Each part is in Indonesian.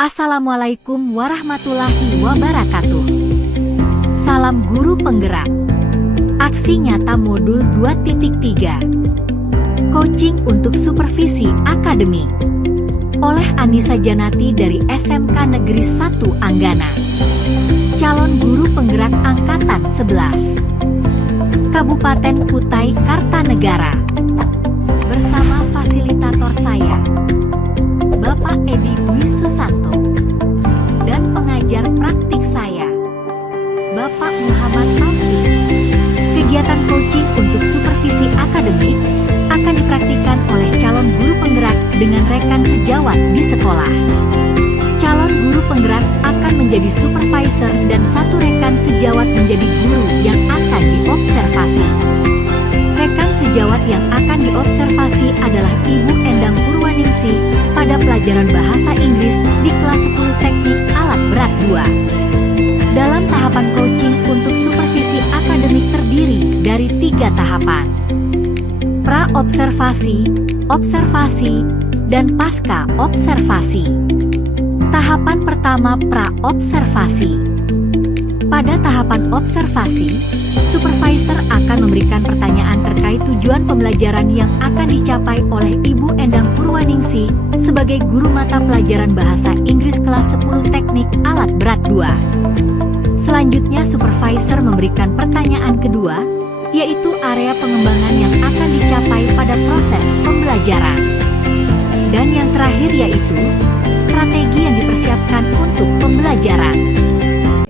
Assalamualaikum warahmatullahi wabarakatuh. Salam guru penggerak. Aksi nyata modul 2.3. Coaching untuk supervisi akademik. Oleh Anissa Janati dari SMK Negeri 1 Anggana. Calon guru penggerak angkatan 11. Kabupaten Kutai Kartanegara. Bersama fasilitator saya, Bapak Edi Dwi Susanto, dan pengajar praktik saya, Bapak Muhammad Taufik. Kegiatan coaching untuk supervisi akademik akan dipraktikkan oleh calon guru penggerak dengan rekan sejawat di sekolah. Calon guru penggerak akan menjadi supervisor dan satu rekan sejawat menjadi guru yang akan diobservasi. Rekan sejawat yang akan diobservasi adalah Ibu Endang Purwaningsih pada pelajaran bahasa Inggris di kelas 10 teknik alat berat 2. Dalam tahapan coaching untuk supervisi akademik terdiri dari 3 tahapan: pra-observasi, observasi, dan pasca-observasi. Tahapan pertama pra-observasi. Pada tahapan observasi, supervisor akan memberikan pertanyaan terkait tujuan pembelajaran yang akan dicapai oleh Ibu Endang Purwaningsih sebagai guru mata pelajaran bahasa Inggris kelas 10 teknik alat berat 2. Selanjutnya supervisor memberikan pertanyaan kedua, yaitu area pengembangan yang akan dicapai pada proses pembelajaran. Dan yang terakhir yaitu strategi yang dipersiapkan untuk pembelajaran.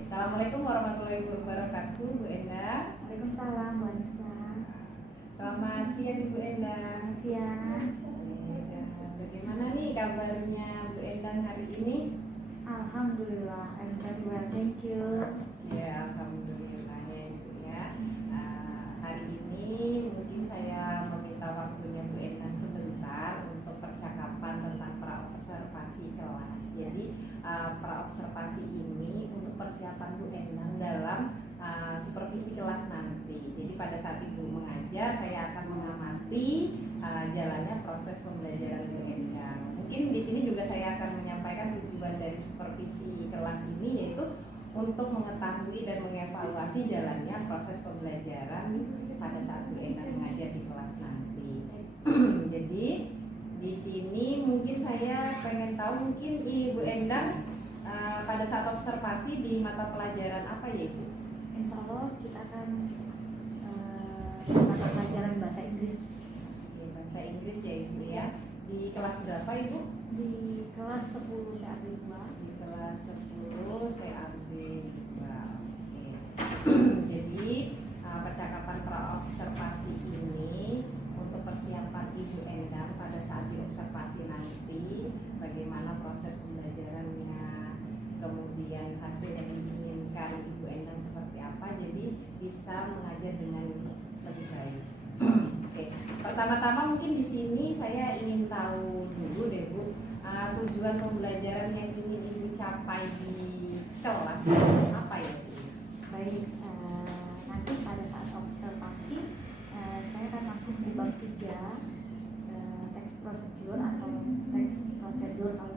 Assalamualaikum warahmatullahi wabarakatuh, Bu Enda. Waalaikumsalam, Bu Anissa. Selamat siang, Bu Enda. Selamat siang. Bagaimana nih kabarnya Bu Enda hari ini? Alhamdulillah, I'm very well, thank you. Ya, alhamdulillah ya Ibu ya. Hari ini mungkin saya meminta waktunya Bu Enda sebentar untuk percakapan tentang pra-observasi kelas. Jadi pra-observasi ini untuk persiapan Bu Endang dalam supervisi kelas nanti. Jadi pada saat Ibu mengajar, saya akan mengamati jalannya proses pembelajaran Bu Endang. Mungkin di sini juga saya akan menyampaikan tujuan dari supervisi kelas ini, yaitu untuk mengetahui dan mengevaluasi jalannya proses pembelajaran pada saat Bu Endang mengajar di kelas nanti. Jadi di sini mungkin saya pengen tahu, mungkin Ibu Endang pada saat observasi di mata pelajaran apa ya Ibu? Insya Allah kita akan mata pelajaran bahasa Inggris Ya, bahasa Inggris ya Ibu ya. Di kelas berapa Ibu? di kelas 10 TAB 2. Di kelas 10 TAB 2. Oke. Jadi percakapan pra-observasi ini untuk persiapan Ibu Endang pada saat diobservasi nanti, bagaimana proses pembelajarannya, kemudian hasil yang diinginkan Ibu Endang seperti apa, jadi bisa mengajar dengan lebih baik. Oke. Pertama-tama mungkin di sini saya ingin tahu dulu deh Bu, tujuan pembelajaran yang ingin Ibu capai di kelas apa ya Bu? Baik, nanti pada saat observasi saya akan langsung di bab 3, teks prosedur atau teks prosedur kalau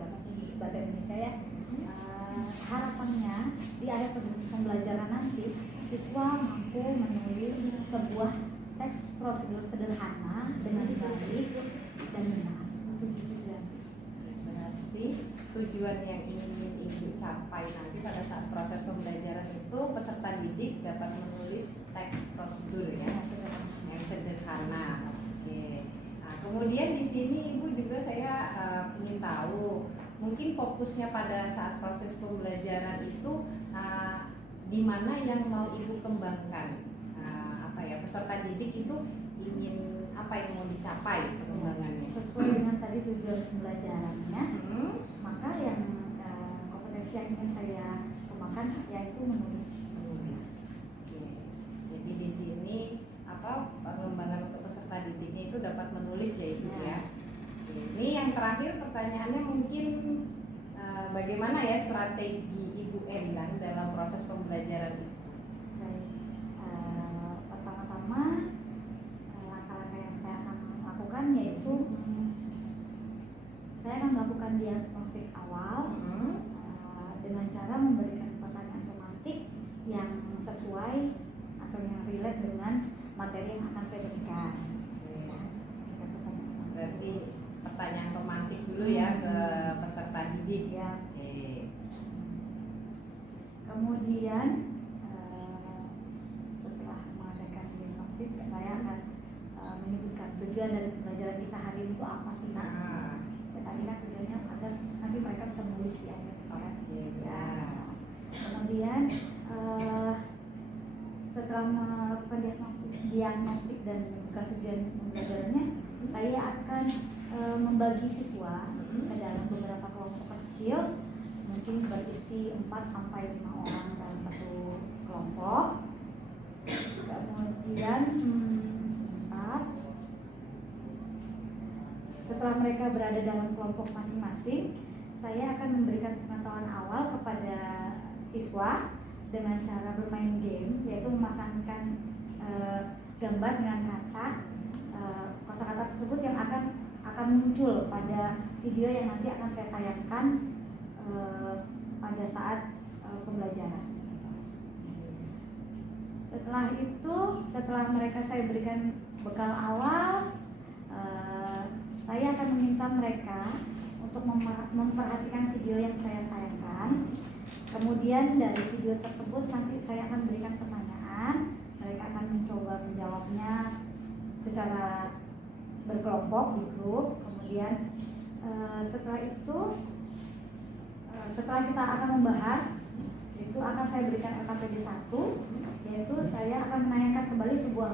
bahasa Indonesia ya. Harapannya di akhir pembelajaran nanti siswa mampu menulis sebuah teks prosedur sederhana dengan baik dan benar. Itu saja. Berarti tujuan yang ingin Ibu capai nanti pada saat proses pembelajaran itu peserta didik dapat menulis teks prosedur ya, yang sederhana. Oke. Nah, kemudian di sini Ibu juga saya ingin tahu, mungkin fokusnya pada saat proses pembelajaran itu di mana yang mau Ibu kembangkan? Apa ya, peserta didik itu ingin apa yang mau dicapai perkembangannya? Sesuai dengan tadi tujuan pembelajarannya, maka yang kompetensi yang ingin saya kembangkan yaitu menulis. Oke. Jadi di sini pengembangan untuk peserta didiknya itu dapat menulis ya Ibu ya. Oke. Ini yang terakhir pertanyaannya mungkin bagaimana ya strategi Ibu Endang dalam proses pembelajaran itu? Baik, pertama-tama langkah-langkah yang saya akan lakukan yaitu saya akan melakukan diagnostik awal cara memberikan pertanyaan tematik yang sesuai atau yang relate dengan materi yang akan saya berikan. Berarti pertanyaan pemantik dulu ya ke peserta didik Ya. Oke. Kemudian setelah mengadakan diagnostik, saya akan menyebutkan tujuan dari pembelajaran kita hari ini itu apa sih, Kak? Nah, Ya, tadi kan tujuannya agar nanti mereka bisa menulis di akhir kan. oke, Ya. nah. Kemudian setelah melakukan diagnostik dan menyebutkan tujuan pembelajarannya, saya akan membagi siswa ke dalam beberapa kelompok kecil, mungkin berisi 4 sampai 5 orang dalam satu kelompok. Kemudian sebentar, setelah mereka berada dalam kelompok masing-masing, saya akan memberikan pengetahuan awal kepada siswa dengan cara bermain game, yaitu memasangkan gambar dengan kosakata tersebut yang akan muncul pada video yang nanti akan saya tayangkan pada saat pembelajaran. Setelah itu, setelah mereka saya berikan bekal awal, saya akan meminta mereka untuk memperhatikan video yang saya tayangkan. Kemudian dari video tersebut nanti saya akan berikan pertanyaan, mereka akan mencoba menjawabnya secara berkelompok di grup. Kemudian setelah itu, setelah kita akan membahas, itu akan saya berikan LKPD 1, yaitu saya akan menayangkan kembali sebuah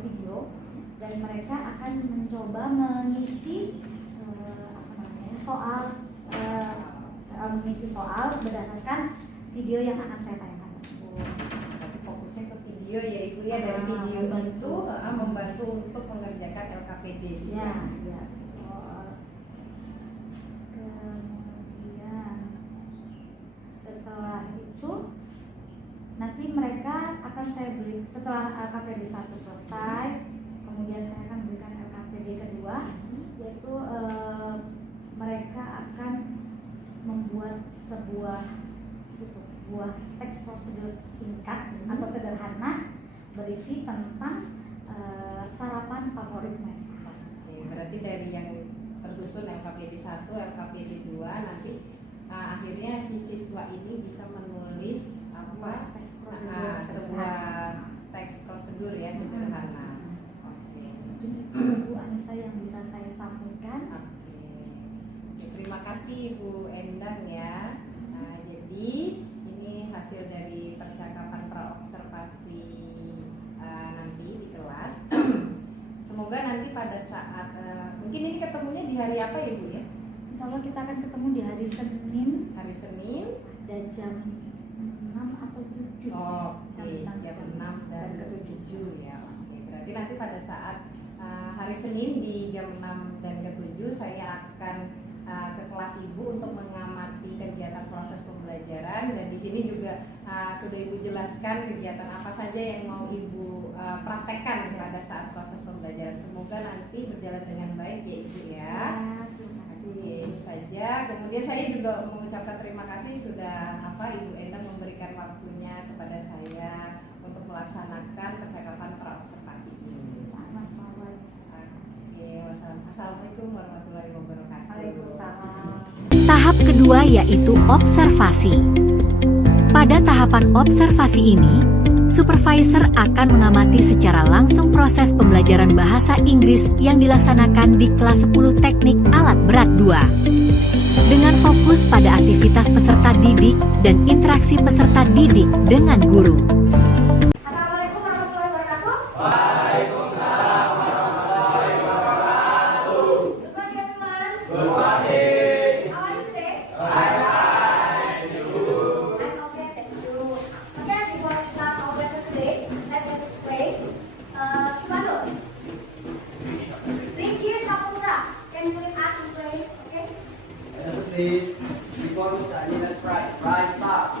video dan mereka akan mencoba mengisi mengisi soal berdasarkan video yang akan saya tayangkan tersebut. Tapi fokusnya ke video ya Ibu ya, dari video itu membantu untuk mengerjakan LKPD siswa. Ya. Kemudian setelah itu nanti mereka akan saya beri, setelah LKPD 1 selesai, kemudian saya akan berikan LKPD kedua, yaitu mereka akan membuat sebuah teks prosedur singkat atau sederhana berisi tentang sarapan favorit mereka. Oke, berarti dari yang tersusun LKPD 1, LKPD 2 nanti akhirnya si siswa ini bisa menulis sebuah teks prosedur ya sederhana. Oke. Itu Bu Anissa yang bisa saya sampaikan. Oke. Ya, terima kasih Bu Endang ya. Nah, jadi ini hasil dari percakapan praobservasi nanti di kelas. Semoga nanti pada saat mungkin ini ketemunya di hari apa ya Bu ya? Insya Allah kita akan ketemu di hari Senin Hari Senin dan jam 6 atau 7. Oke, jam 6 dan ke 7 ya. Oke, berarti nanti pada saat hari Senin di jam 6 dan ke 7 saya akan ke kelas Ibu untuk mengamati kegiatan proses pembelajaran, dan di sini juga sudah Ibu jelaskan kegiatan apa saja yang mau Ibu praktekkan pada saat proses pembelajaran. Semoga nanti berjalan dengan baik ya Ibu ya. Oke, itu saja. Kemudian saya juga mengucapkan terima kasih sudah Ibu Endang memberikan waktunya kepada saya untuk melaksanakan percakapan praobservasi ini. Sama-sama. Oke, wassalamualaikum warahmatullahi wabarakatuh. Waalaikumsalam. Tahap kedua yaitu observasi. Pada tahapan observasi ini, supervisor akan mengamati secara langsung proses pembelajaran bahasa Inggris yang dilaksanakan di kelas 10 teknik alat berat 2. Dengan fokus pada aktivitas peserta didik dan interaksi peserta didik dengan guru. Assalamualaikum warahmatullahi wabarakatuh. Waalaikumsalam warahmatullahi wabarakatuh. Good morning, everyone. Good morning. How are you today? I'm fine. You? I'm okay, thank you. Okay, before we start our lesson today, let's pray. Subhanallah. Ringki Sapura, can you lead us in prayer? Okay? Please, before we start, let's pray. Right, stop.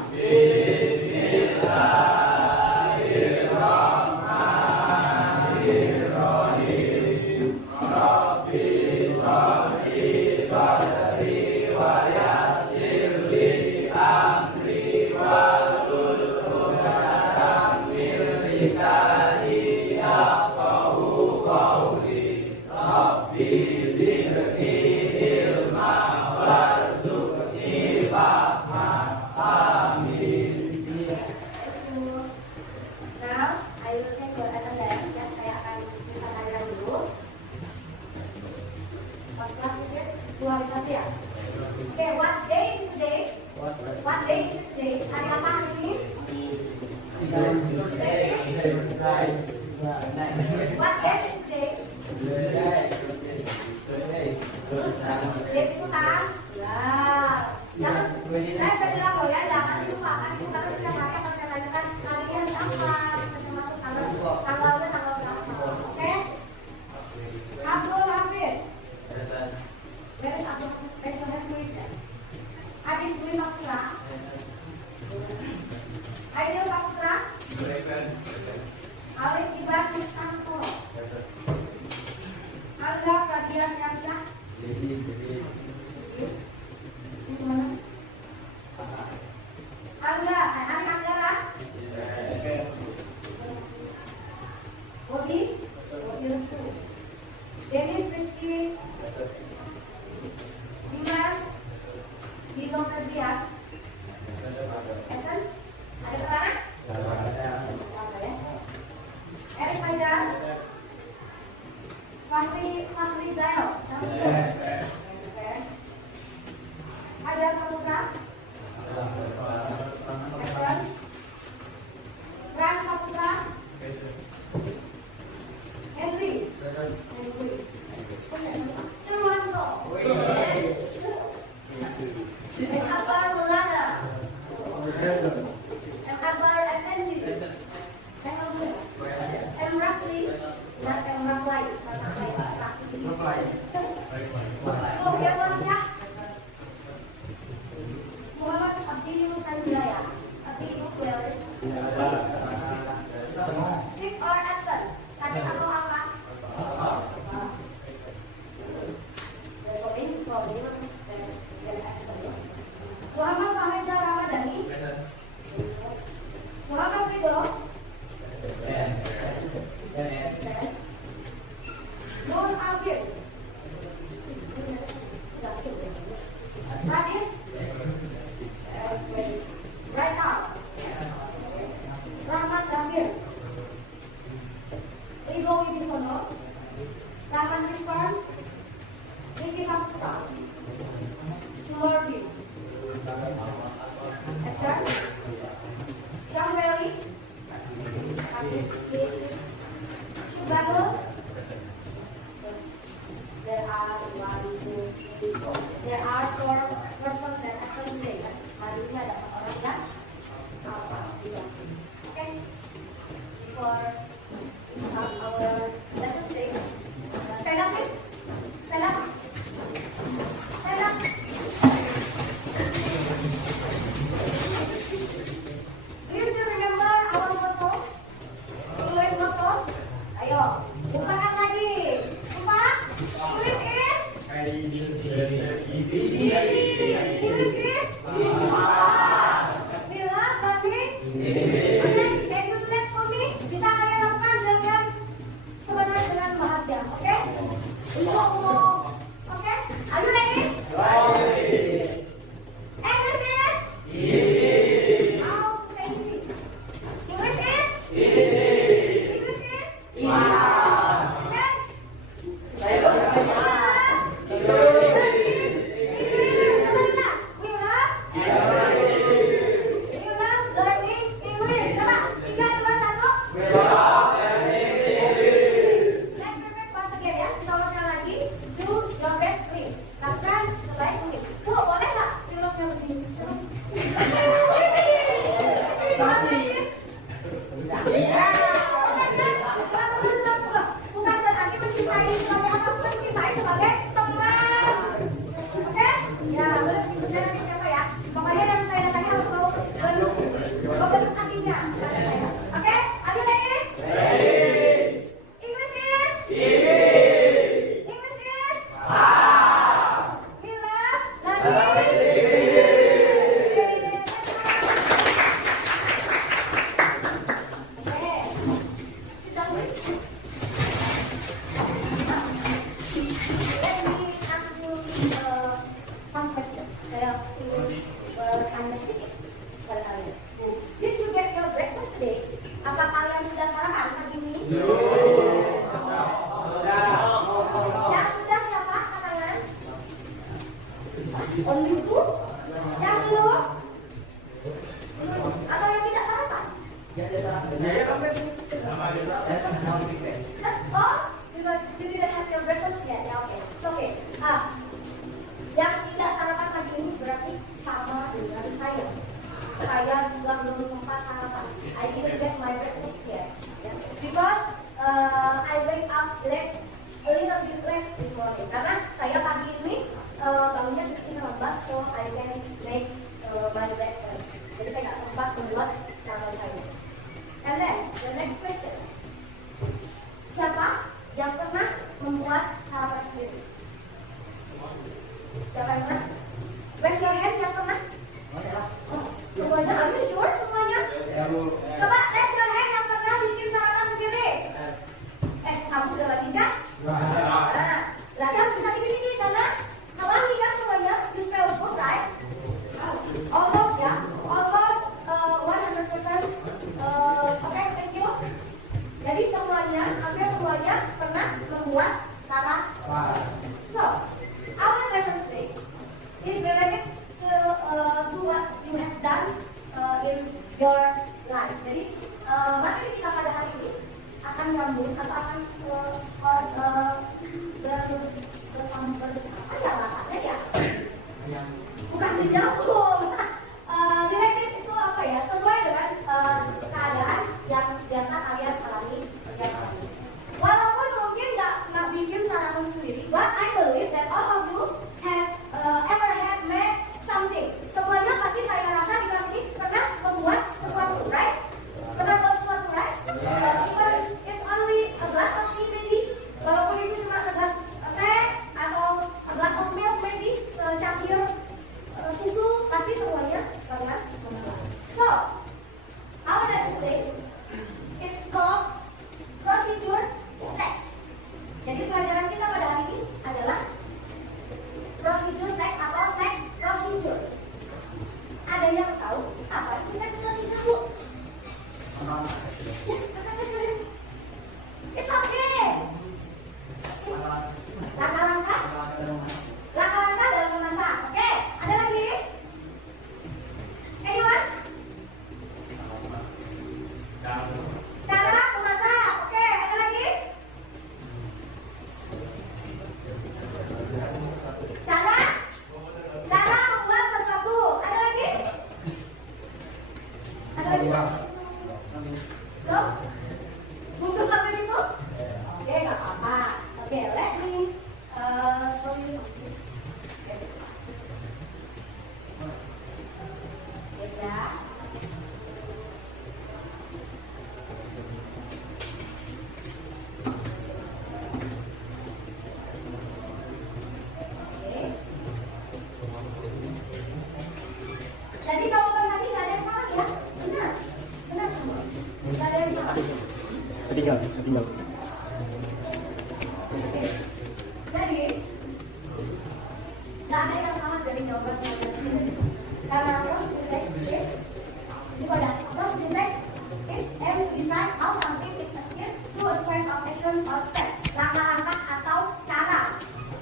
Ini kemana? Angga, anak Anggara. Bodi, Bodi Restu. Dennis Rizky. Dimas, Dino Ferdian. Esen, ada kemana? Apa ya? Erik Fajar. Fahri Zail. Ada Samutra. Esen. Ran Samutra. Henry. Nurwanto. Akbar Mulana. Akbar Effendi. M. Rafli. Dan M. Raflai. Muhammad Abdi Musan Jaya. Abdi Mukwel. Chief or absent? Sakit atau apa? Muhammad Fahmi Ramadhani. Muhammad Ridho. Nur Alvin. Radit. Raikal. Rahmat Gambir. Rigo Wibisono. Rahman Rizwan. Niki Saputra. Sumardi. Esen. Yang Meli. Subado. There are 4 persons that actually say that hari ini ada 4 orang yang apa juga. Okay. For our lesson today, stand up, please. Stand up. Stand up. Do you still remember our motto? English motto? Ayo, bukakan lagi. Lupa? Tulis is? Bila kami can you tulis for me? Bisa kalian lakukan dengan sebenarnya dengan bahagia, oke? Oke? Are you ready? English is? How fancy? English is? English is? Let's repeat once again ya, kita ulang lagi. sudah lagi kan? Nah, lah kan bisa gini karena halangi kan semuanya, you spell good, right? Almost ya, almost 100%. Oke, thank you. Jadi semuanya, hampir semuanya pernah membuat salah. So, our lesson today is related to what you have done in your life. Jadi materi kita pada hari ini akan nyambung atau akan apa ya rasanya ya? Bukan dijauh. Related itu apa ya? Sesuai dengan keadaan yang biasa kalian alami setiap hari. Walaupun mungkin nggak bikin saran sendiri, but I believe that all of you have ever had made something. Semuanya pasti saya rasa di kelas ini pernah membuat sesuatu, right? Pernah membuat sesuatu, right? Even it's only a glass of tea maybe, walaupun itu cuma segelas teh atau a glass of milk maybe, secangkir susu, pasti semuanya pernah membuat. So, our lesson today is called procedure text. Jadi pelajaran kita pada hari ini adalah procedure text atau text procedure. Ada yang tahu apa itu text procedure, Bu? It's okay. Langkah-langkah dalam memasak. Oke, ada lagi? Anyone? Cara memasak. Oke, ada lagi? Cara membuat sesuatu. Ada lagi? Ada lagi? Belum? Butuh sampai itu? Oke, nggak apa-apa. Oke, let me show you something. Ya. Jadi kalau tadi nggak ada yang salah ya, benar semua, nggak ada yang salah. Ketinggal. Oke. Jadi nggak ada yang salah dari jawabannya ini. Karena procedure text itu ada procedure text is and describe how something is achieved through a sequence of action or step, langkah-langkah atau cara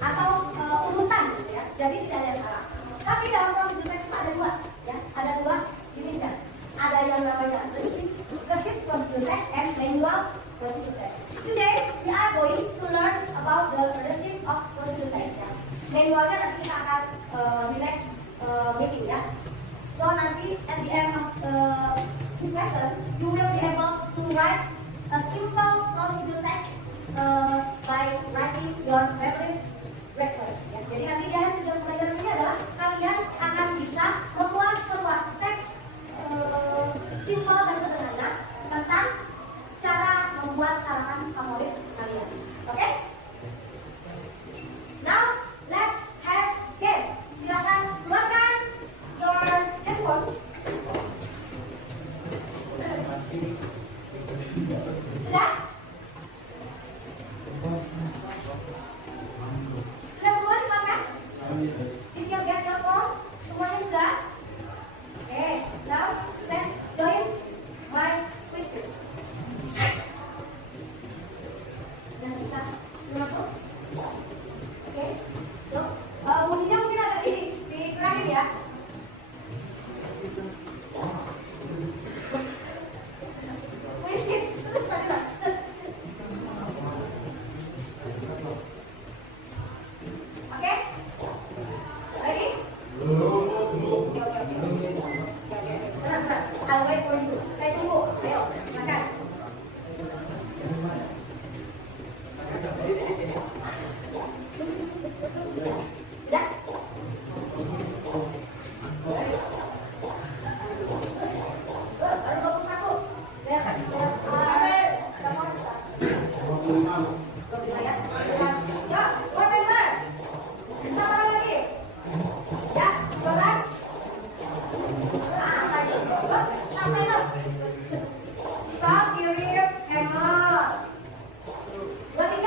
atau urutan gitu ya. Jadi tidak ada yang salah. Tapi dalam procedure text itu ada dua. Ya, ada dua jenis kan. Ada yang namanya receipt procedure text and manual procedure text. Today we are going to learn about the receipt of procedure text. Ya. Manualnya nanti kita akan di next meeting ya. So nanti at the end of this lesson you will be able to write a simple procedure text by writing your favorite reference. Ya. Jadi nanti di hasil pelajaran ini adalah kalian akan bisa membuat sebuah teks simple dan sederhana tentang cara membuat sarapan favorit kalian. Oke? Now let's have game. Silakan keluarkan your handphone. Sudah? Sudah semua dimakan? Did you get your phone? Semuanya sudah? Oke, now let's join my question. Dan kita masuk. Oke, so bunyinya mungkin agak dikurangin ya. Question, terus tadi. Oke, ready? I'll wait for you. Saya tunggu. Ayo, makan. Sudah? Baru 21. Ya, one member. Kita lagi. Ya, jualan. Sampai lo. Stop kirim hammer. What is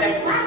Hah?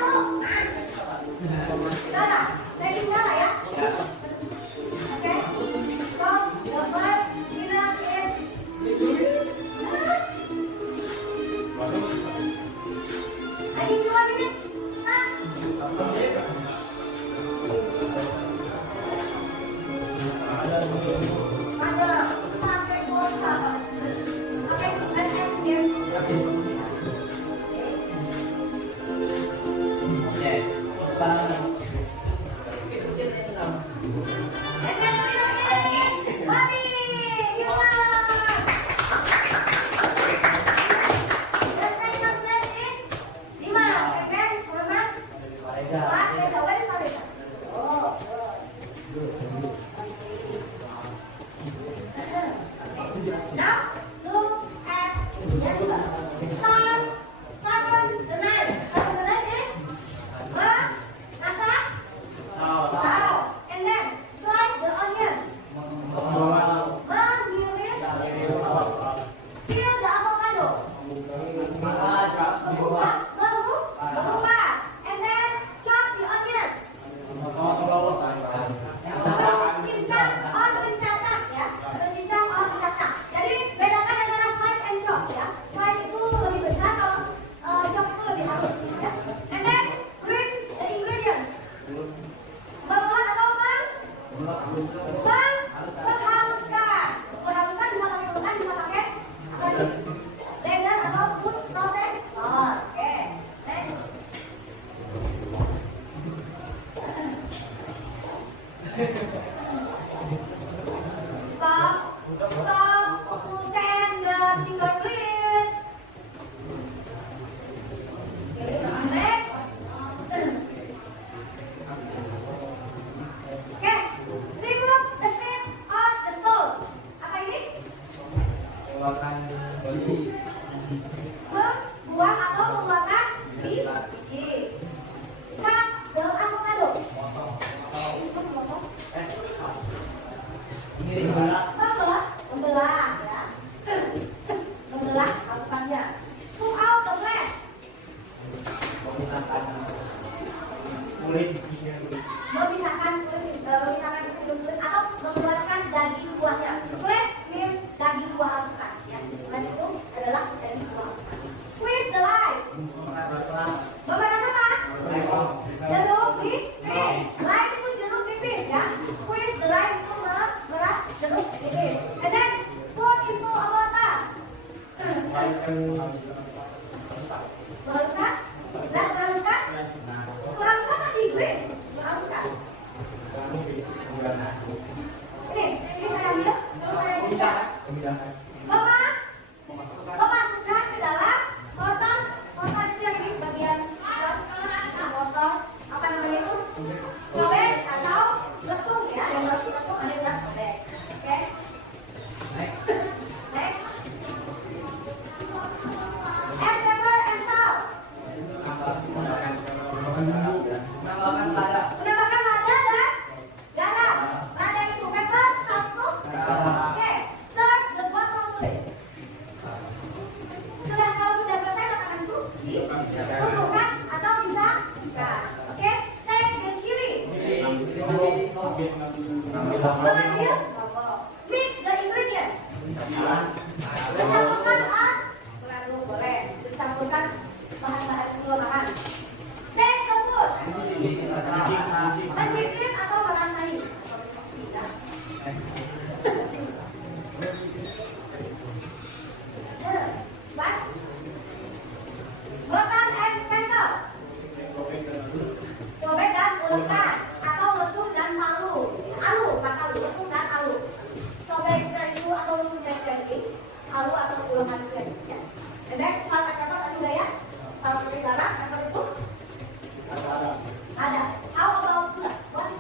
Ada. How about blood? What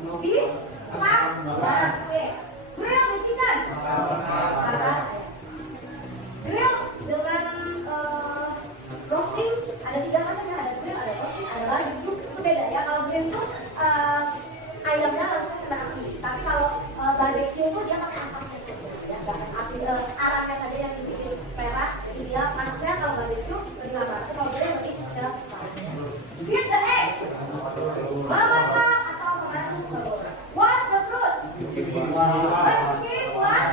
Di tempat buat kue. Grill with chicken. Grill dengan roasting ada 3 macam ya, ada grill, ada roasting, ada barbecue. Itu beda ya. Kalau grill itu ayamnya langsung kena api. Tapi kalau barbecue itu dia pakai asapnya ya, api arangnya saja yang dibikin perak. Jadi dia panasnya kalau barbecue lebih lama. Tapi kalau grill lebih cepat. Beat the egg. Memasak atau mengadu. Wash the fruit. Bersih buah.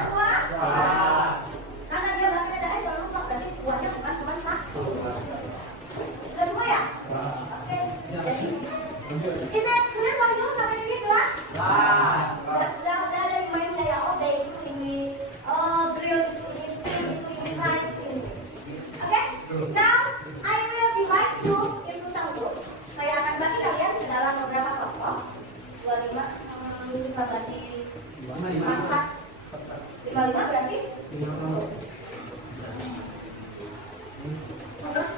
Karena dia bahasanya ada egg, kalau lupa berarti buahnya bukan cuma satu. Sudah semua ya? Oke. Jadi, is it clear for you sampai sini kelas? Sudah ada yang main saya, oh day itu ini, grill itu ini, rice ini. Oke? Now, I will divide you into some group. Saya akan bagi kalian ke dalam beberapa kelompok. 25, berarti 55 berarti?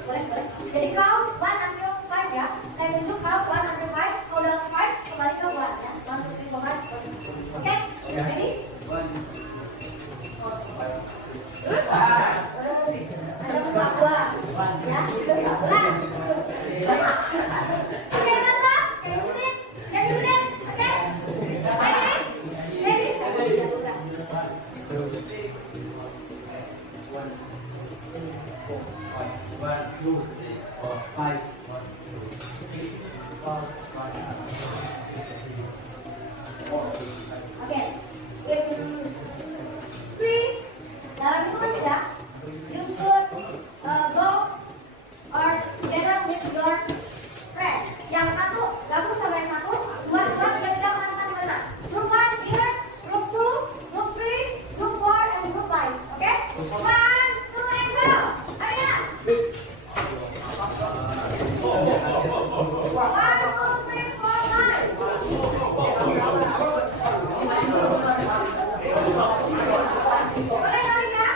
Boleh. Jadi kau 1 until 5 ya. Saya tunjuk kau 1 until 5. Kau udah 5, kembali ke 1 ya. 1, 2, 3, 4. Oke? Jadi? Ada buka 2. Ya? Oke, Tante? Jadi unit? Oke? Ready? Oke. Dalam hitungan 3, you could go or together with your friend. Yang satu gabung sama yang satu, 2 3 mana? Group 1 here, group 2, group 3, group 4, and group 5. Oke? 1, 2, and go. Ayo. 1, 2, 3, 4, 5. Boleh lagi ya?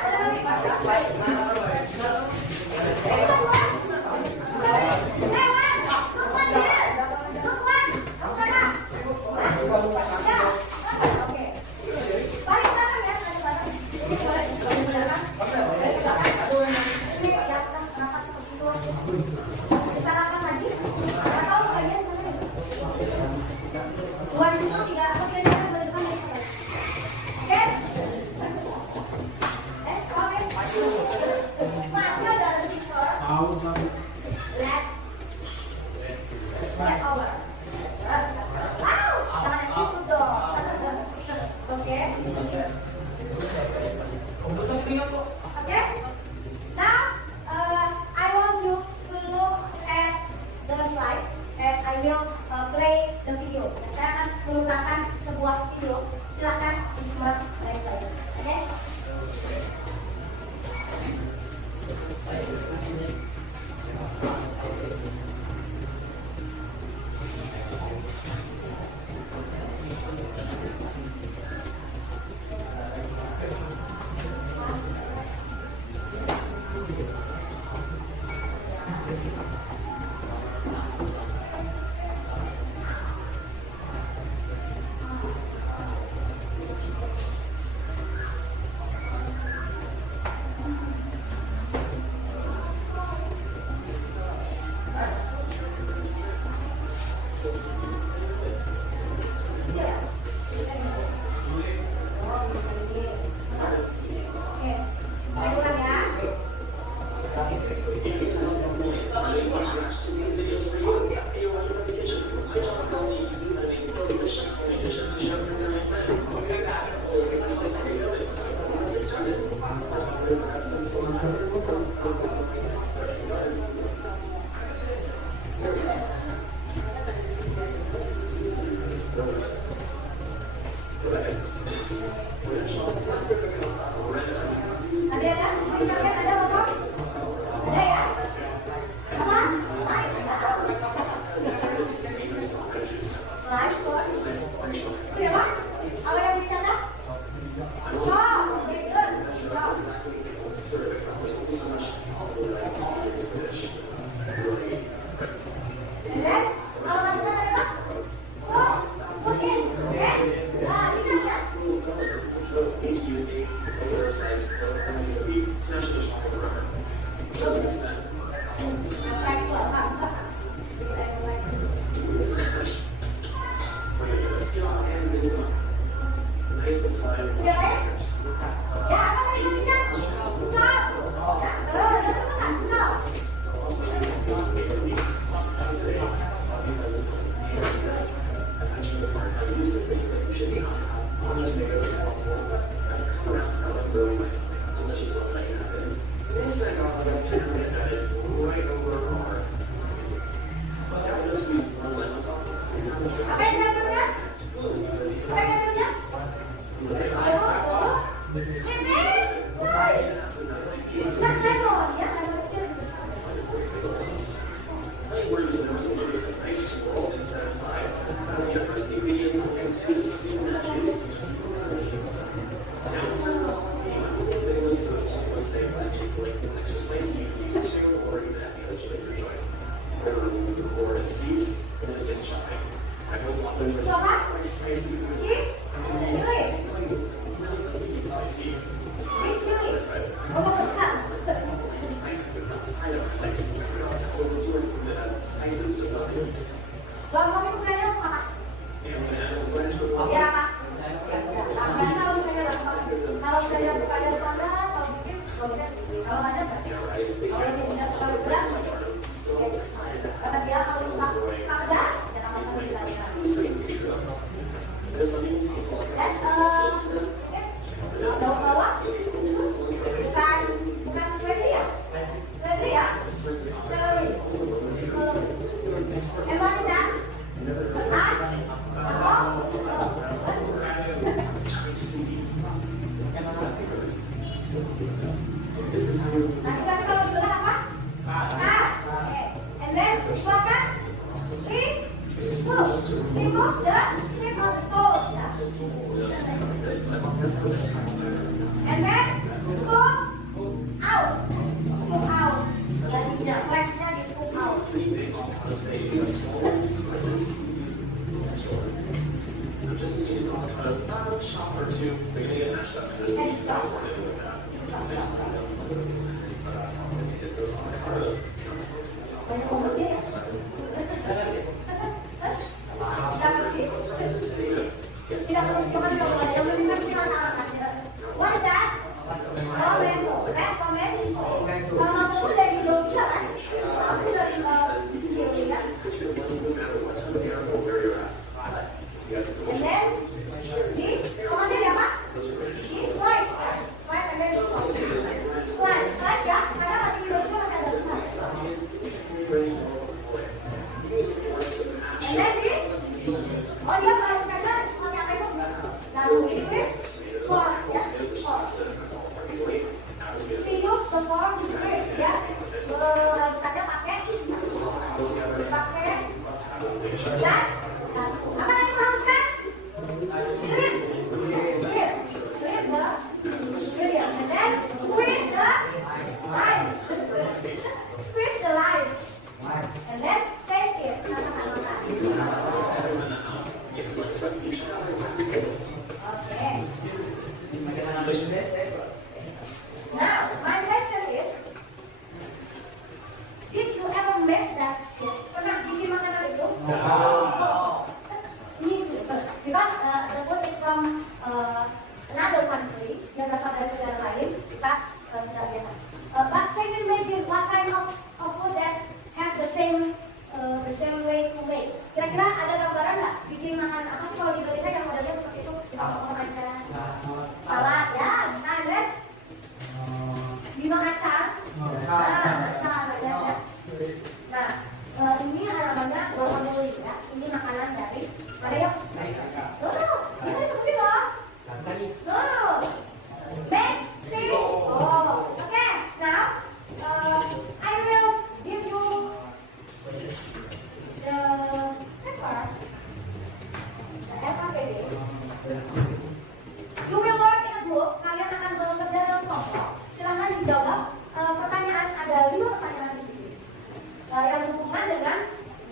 Yang berhubungan dengan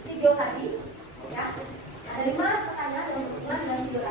video tadi, ya. Ada 5 pertanyaan yang berhubungan dengan video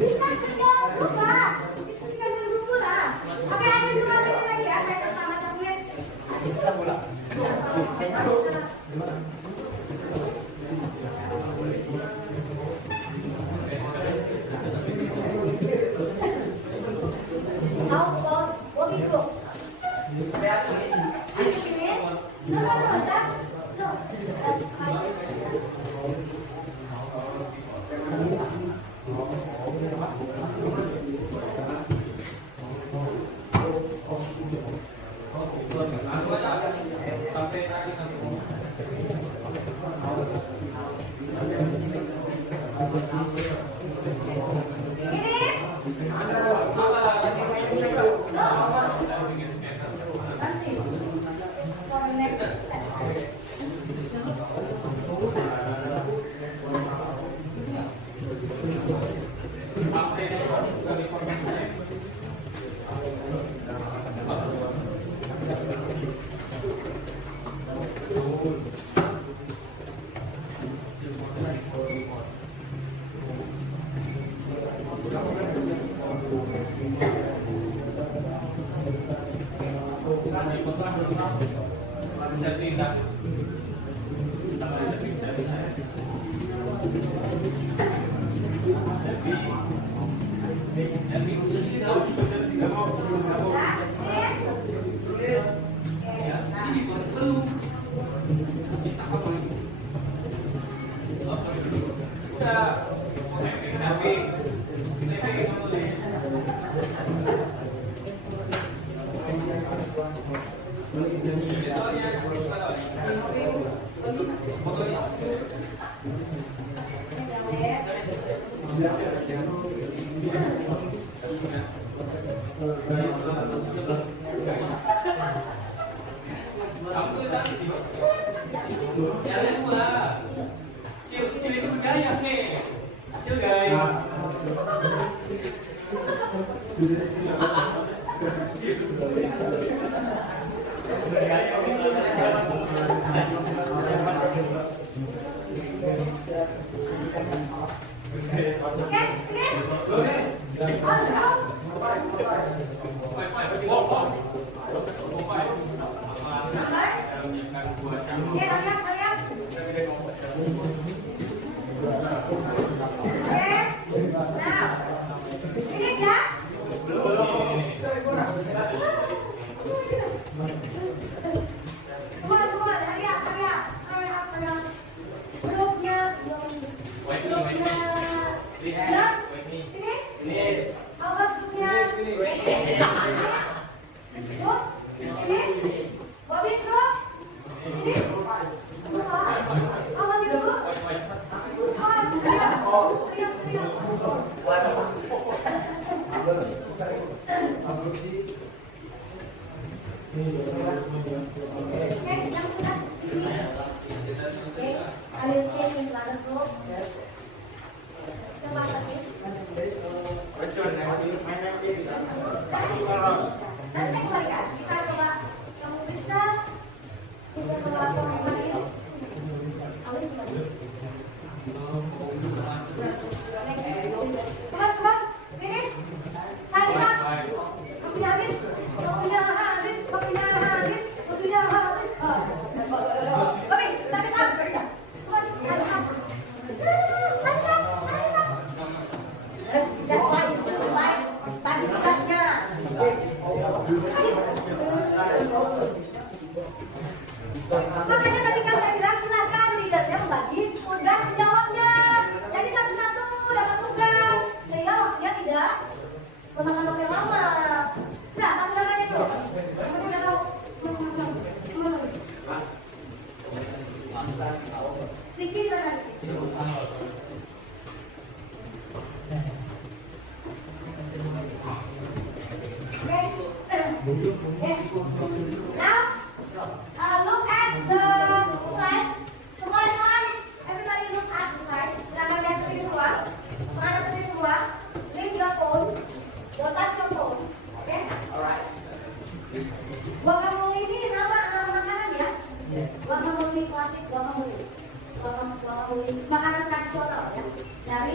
Bisa kerja lupa. Bisa kerja dulu lah. Oke, lanjut dulu lagi ya. Saya sama temen. Kita pulang. Mau duduk. Sini. No. Makanya tadi kan saya bilang silakan leadernya membagi tugas jawabnya. Jadi satu-satu dapat tugas sehingga waktunya tidak memakan waktu yang lama. Nah, silakan itu. Kamu tidak tahu. Pikir kan? Now, look at the slide. Semua, everybody look at the slide. Silakan lihat ke sini semua. Sekarang ke sini semua. Bring your phone. Don't touch your phone. Oke? Alright. Guacamole ini nama makanan ya. Guacamole klasik, guacamole. Guacamole makanan tradisional ya. Dari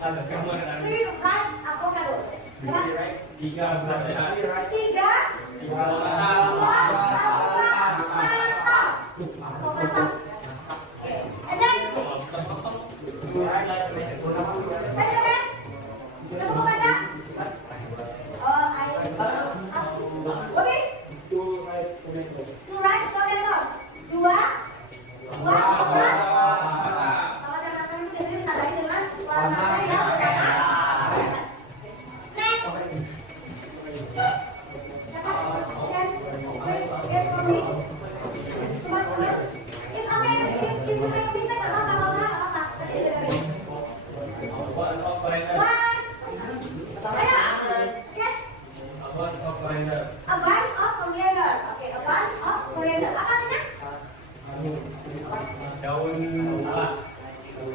Three right avocado. Tiga berat. Tiga. Dua. Mantap. And then. Okay. Two right together. Dua. A bunch of coriander. Okay, a bunch of coriander. Apa artinya? Daun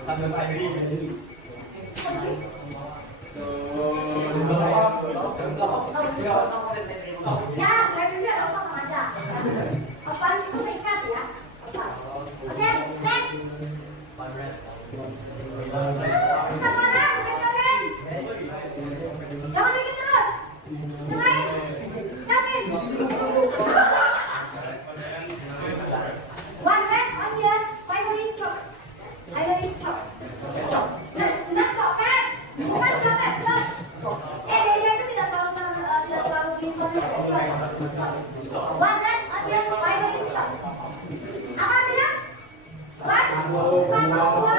tanaman air ini. Ya, levelnya apa aja. Apa itu singkat ya? Oke, next. Kemana? Keren. Jangan bikin terus. Yang lain. One red onion, finely chopped. Finely chopped. Not chopped, bukan chopped. Dia itu tidak terlalu gini. One red onion, finely chopped. Apa artinya? One, dua.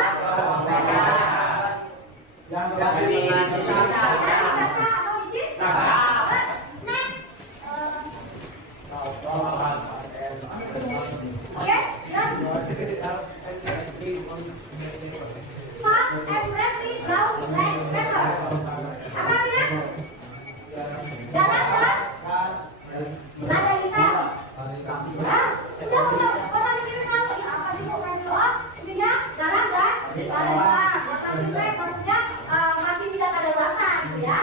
Masih tidak ada rasa gitu ya.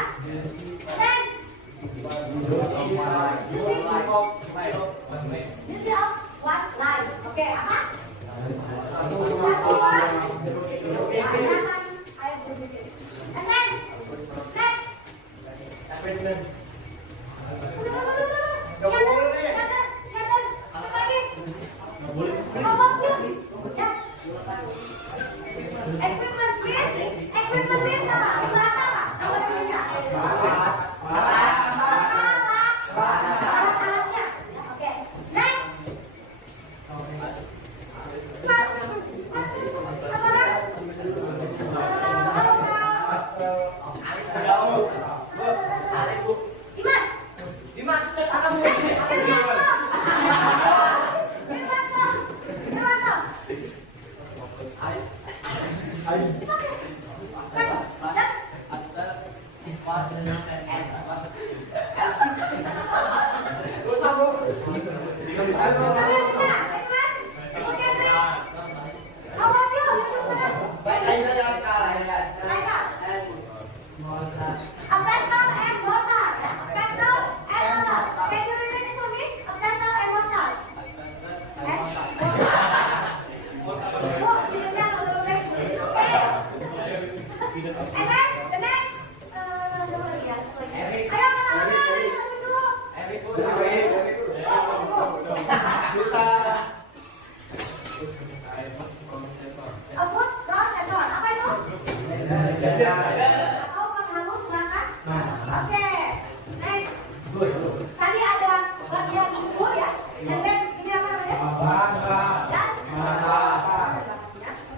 One line. Oke, apa? And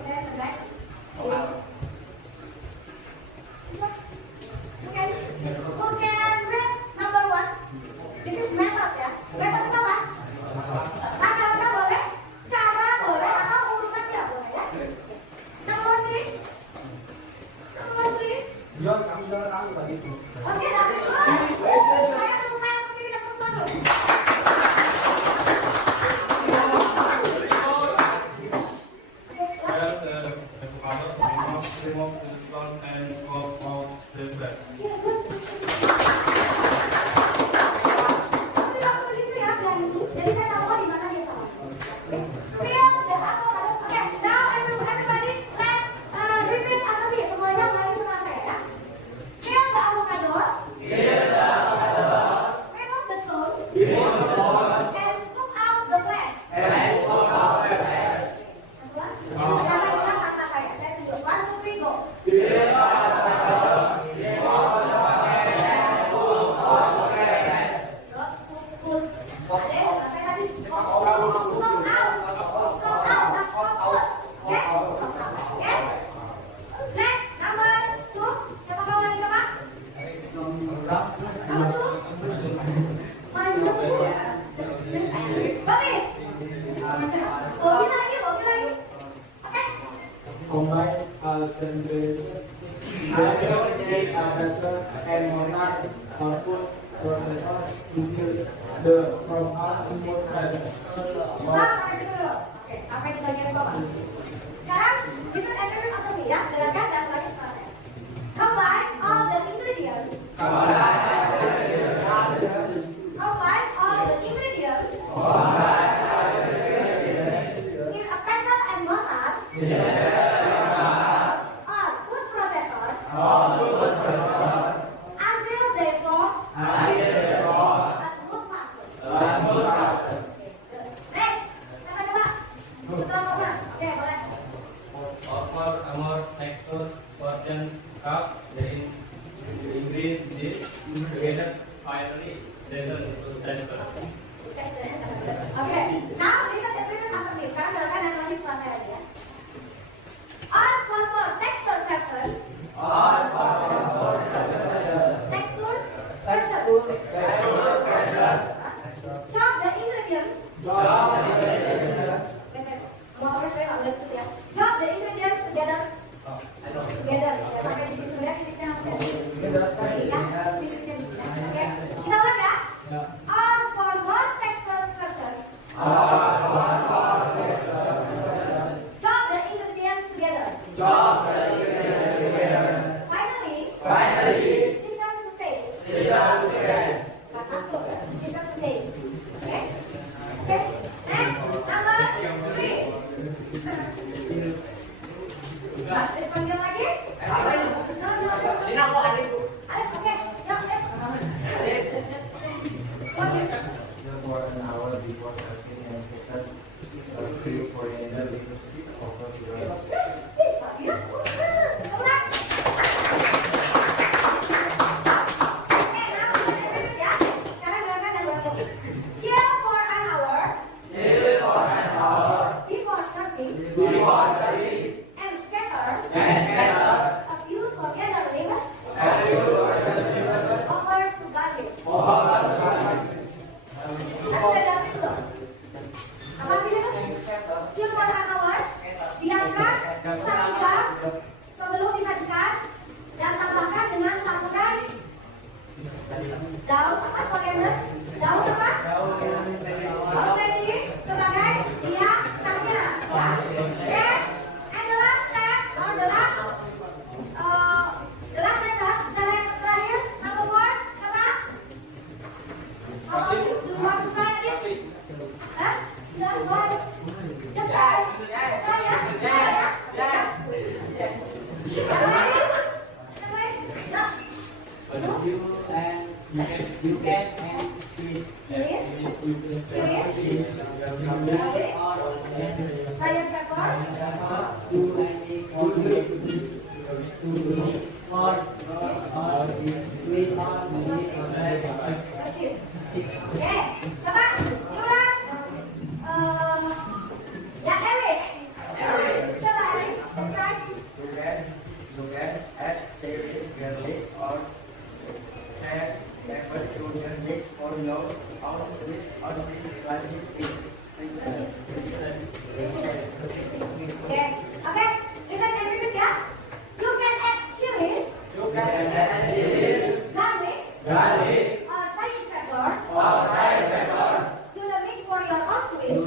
then next. Semuanya main concentration, hydrogen adapter and motor output processor until the from output processor. Oke, apa yang bagian bawah? Sekarang kita akan atau ya, gerakan dan bagi proses. Combine all the ingredients. Combine all the ingredients. In a pestle and mortar. Or food processor. Until they form a smooth mass. Next, coba. Betul apa? Oke, boleh. Offer a more texture portion of the ingredients together finally then to transfer. Oke, now listen everyone after me. Sekarang gerakan dan lagi selesai lagi ya. On for texture person. Texture person. Chop the ingredients. Mau saya nggak boleh sebut ya. Chop the ingredients together. Together. Ya, pakai di situ ya. Kita Oke, kita ulang ya. On for one texture person. Chop the ingredients together. Finally, season to taste. Season to taste. Okay? Okay. Next, number 3. Dipanggil lagi? No. Alif, oke. Yuk, For an hour before cooking and prepare few coriander leaves over the rice. Chill for an hour. Before serving. And scatter. A few coriander leaves. Over to garnish. Apa artinya? Chill for an hour. Diamkan 1 jam sebelum disajikan dan tambahkan dengan campuran daun apa koriander? Daun apa? Daun ini sebagai hias tampilan. Ya. And the last step or the last method terakhir number 4 apa? Do you want to try it? Hah? Don't want. Just try. Try ya. You can and sweet. Saya pepper. Oke, coba ulang. Ya Eric. Coba Eric, try. Look at save garlic or add pepper to the mix or no on this plastic Oke, kita edit ya. You can add chili, garlic, or cayenne pepper. To the mix for your own twist.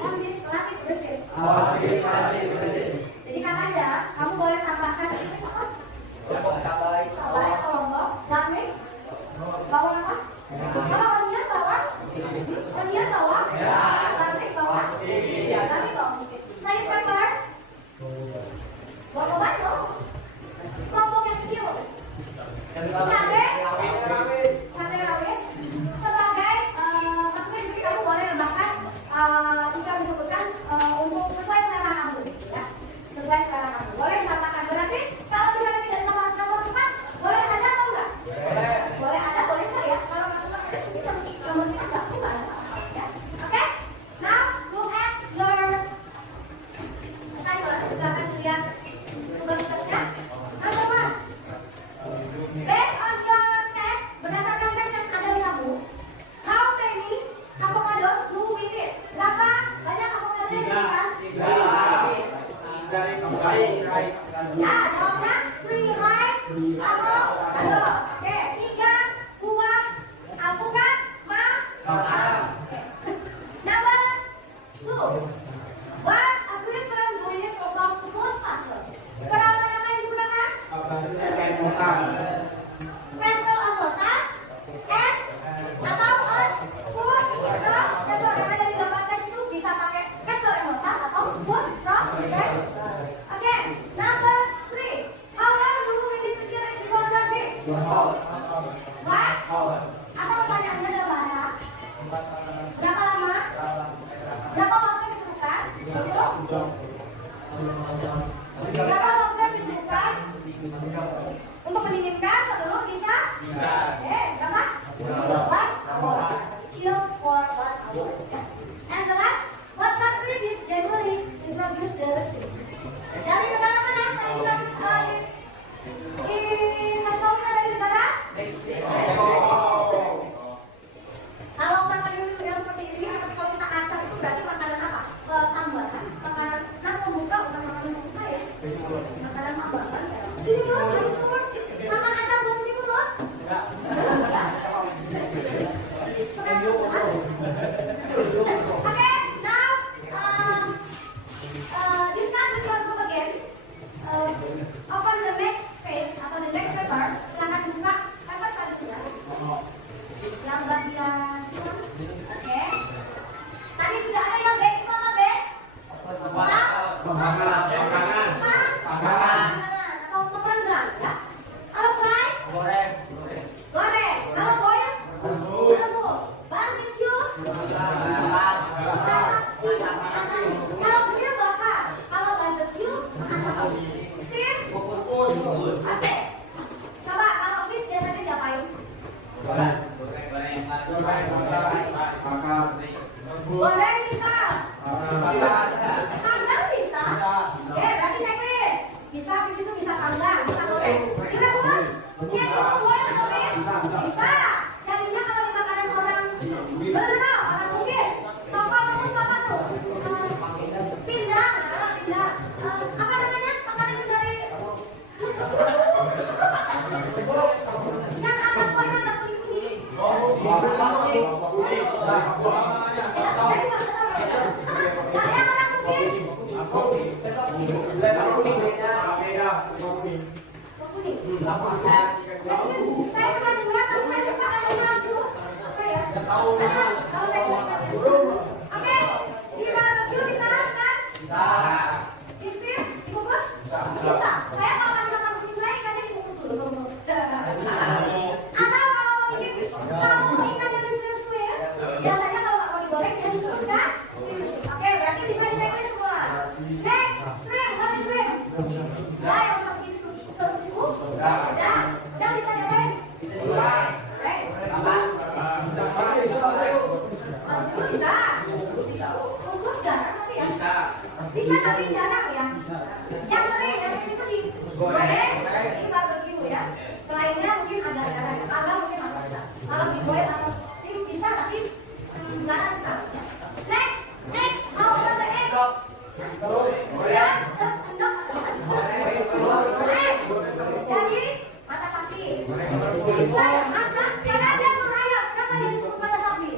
On this classic recipe. Jadi kata aja, kamu boleh tambahkan ini apa? Cabai, lombok, garlic, bawang apa? Kalau onion bawang, garlic bawang, cayenne pepper, bawang bombay, lombok yang kecil, cabai rawit. Sebagai maksudnya jadi kamu boleh nambahkan jika disebutkan untuk sesuai selera kamu, ya. Sesuai selera kamu. Boleh tambahkan. Berarti kalau misalnya tidak nomor 4, boleh ada atau enggak? Boleh ada, boleh enggak ya? Kalau nomor 4 nomor 5 enggak ada. Ya. Oke? Now look at your timer. Silakan lihat tugas-tugasnya. Number 1. Based on your test, berdasarkan tes yang ada di kamu, how many avocados do we need? Berapa banyak avocado yang dibutuhkan? Ya, jawabnya 3 right atau satu. Oke, 3 buah alpukat mahal. Number 2. What equipment do you program to close puzzle? Peralatan apa yang digunakan? Pencil anggota, S, atau on, food, rock, dan yang ada di gambarkan itu bisa pakai pencil anggota atau food, rock, dan oke, number 3. How long do we need to get in water big? What? Apa pertanyaannya dalam bahasa? Berapa lama? Berapa waktu yang diperlukan? Berapa waktu yang diperlukan? Untuk mendinginkan sebelum bisa? Berapa? 1 hour. Chill for 1 hour. And the last, what country did January introduce the recipe? Dari negara mana yang dari negara? Kalau makanan itu yang seperti ini, tapi kalau kita acak itu berarti makanan apa? Tambahan, makanan kan pembuka bukan makanan pembuka ya? Makanan tambahan ya? Ini loh, makan acak belum di mulut? Okay, now discuss with your group again. Open the next page atau the next paper. Silakan buka paper selanjutnya. Yang bagian oke. Tadi sudah ada yang B, itu apa B? Makanan atau pepanggang ya. Kalau fry? Goreng. Kalau boil? Rebus. Barbecue? Kalau grill bakar. Kalau barbecue? Steam? Oke. Coba kalau fish biasanya diapain? Goreng bisa. Panggang bisa. Berarti checklist. Bisa fish itu bisa panggang, bisa goreng. Kita buat? Dia itu goreng atau fish? Bisa. Jadinya kalau di makanan orang berenang, orang mungkin toko rumus apa tuh? Pindang. Apa namanya? Makanan yang dari yang ada kuahnya ada kuning-kuning. Saya cuma dua, tapi saya lupa ada satu. Apa ya? Oke, di barbecue bisa kan? Di steam, dikukus? Bisa. Saya kalau lagi makan kucing saya ikannya dikukus dulu. Atau kalau ini ikannya di steam, biasanya kalau nggak mau digoreng dia disuruh kan? Oke, berarti bisa di-checklist semua. Next, shrimp, kasih shrimp. Ya, yang seperti itu. Udah bisa nyalain? Bisa. Kukus jarang tapi ya. Bisa tapi jarang ya. Yang sering itu di goreng, ini barbecue ya. Selainnya mungkin agak jarang. Kalau mungkin masih bisa. Kalau di goreng atau steam bisa tapi jarang sekali. Next, how about the egg? Ya, jadi mata sapi. Karena dia merayap, jangan dia disebut mata sapi.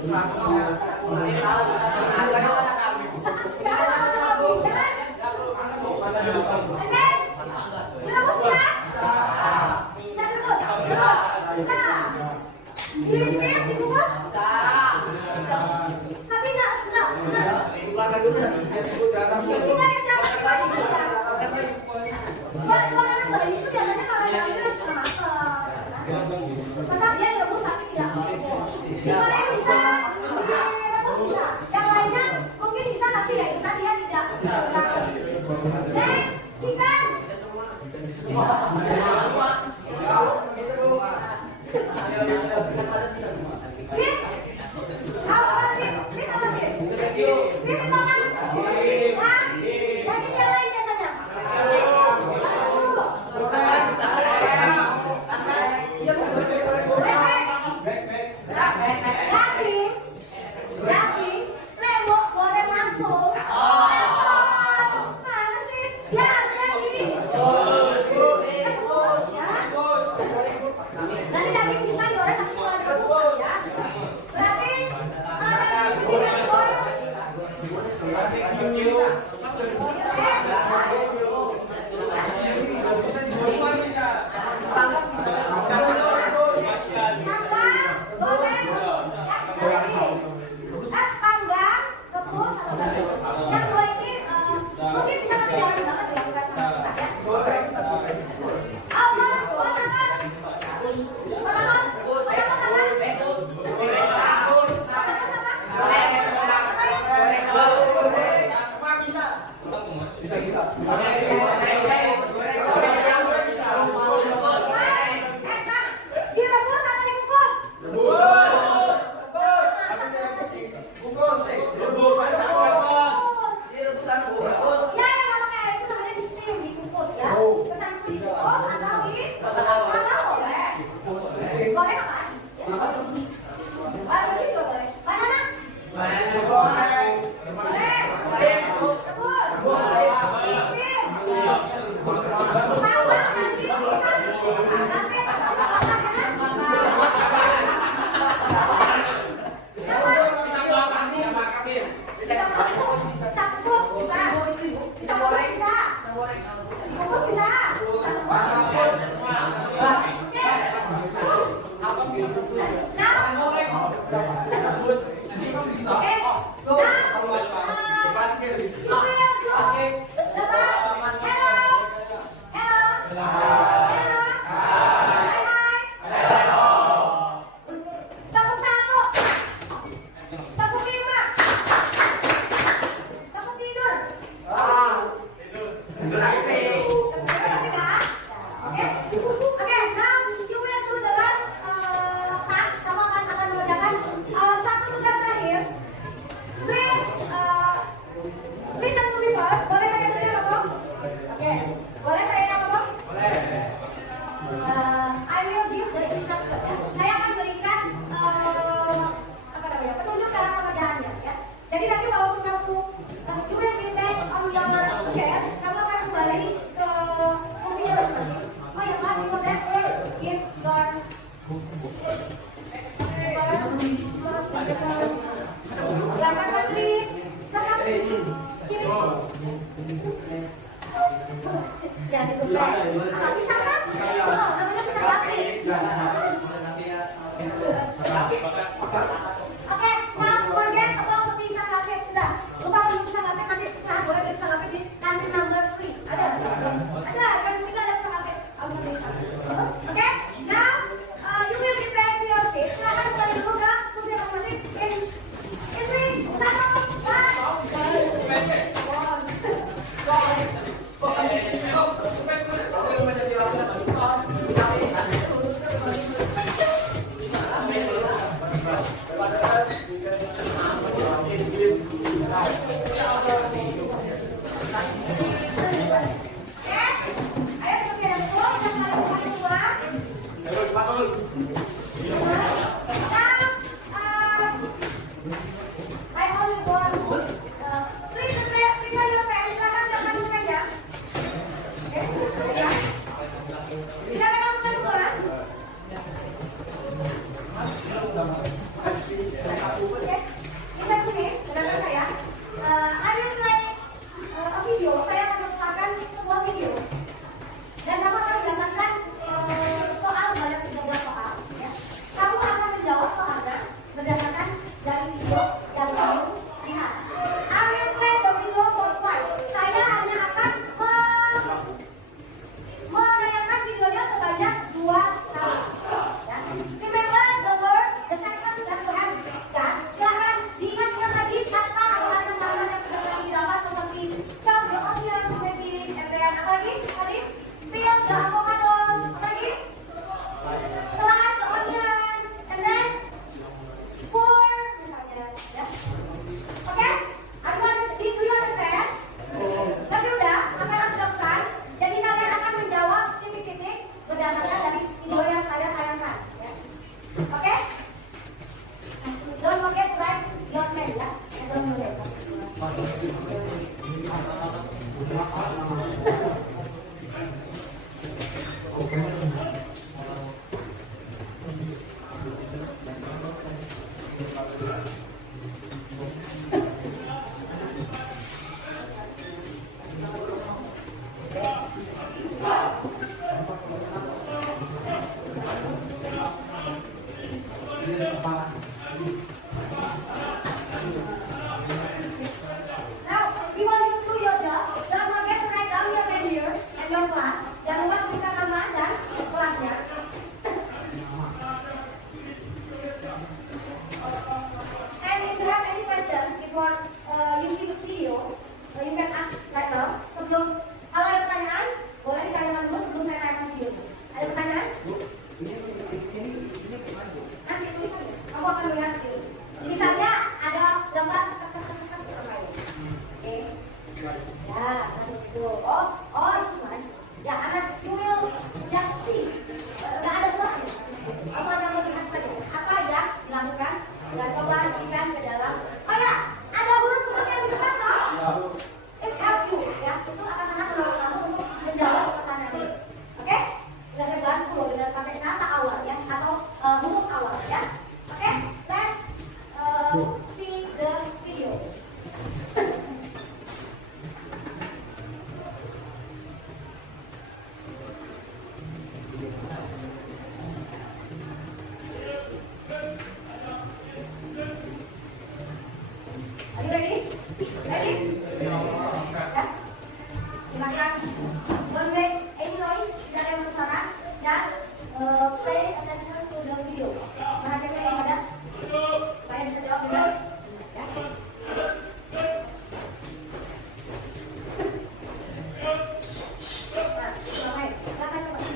Tetap dia direbus tapi tidak direbus. Yang lainnya mungkin bisa tapi ya kita dia tidak. Next, ikan. Kok bisa? Pay attention to the video. Perhatikan yang ada. Supaya bisa jawab benar. Ya. Nah, silakan coba.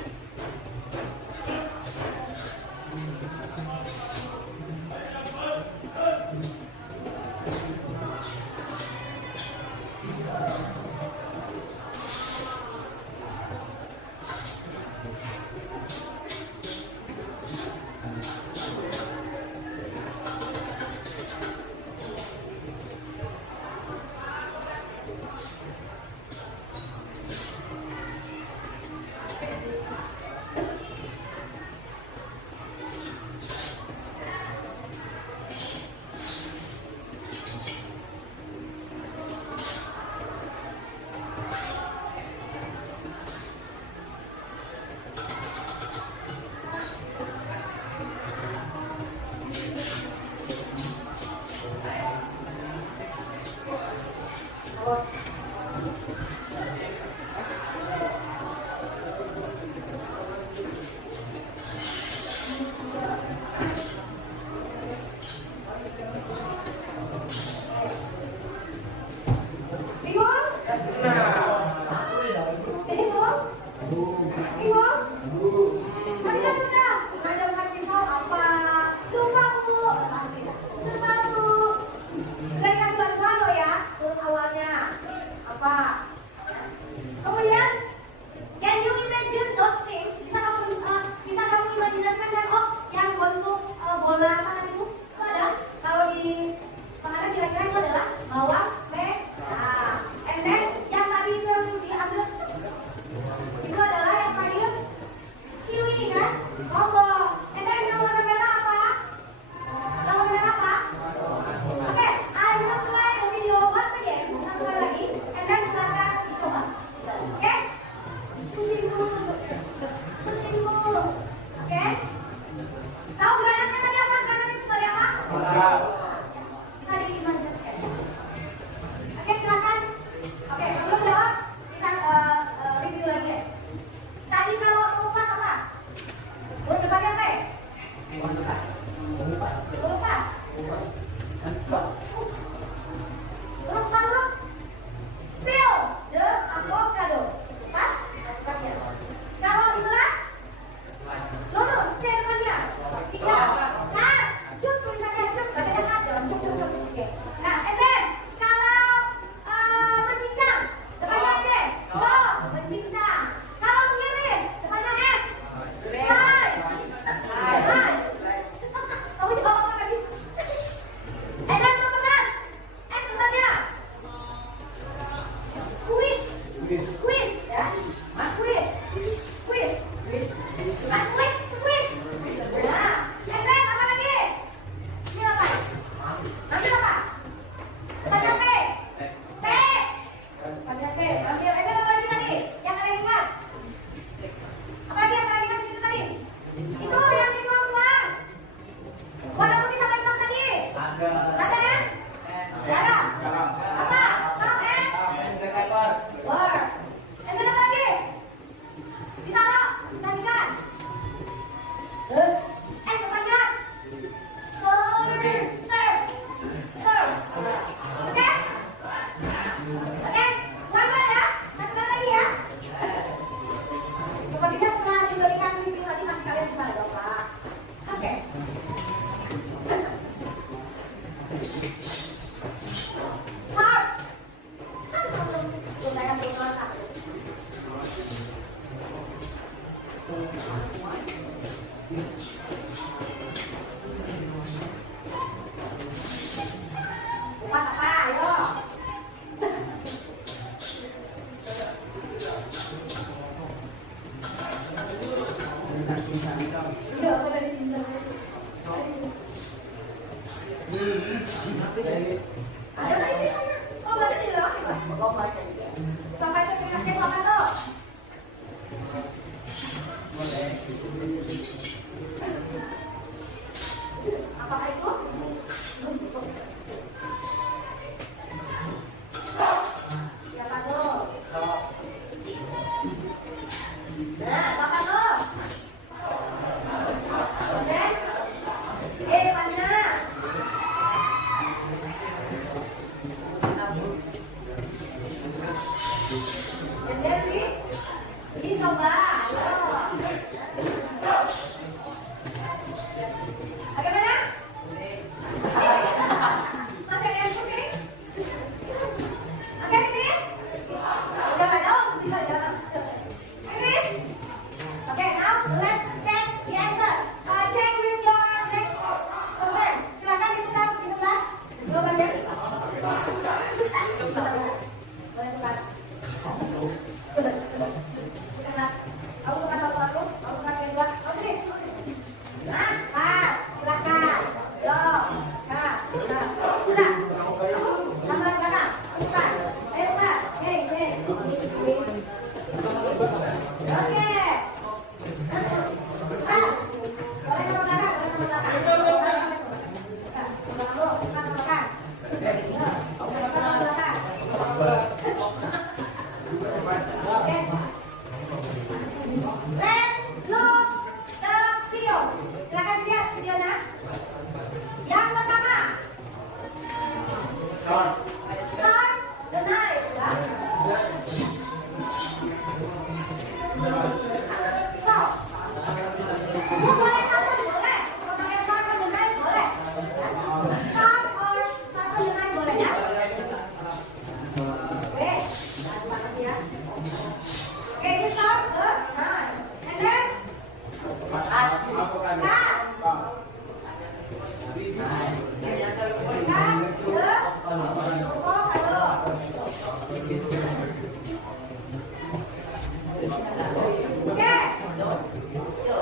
Oke.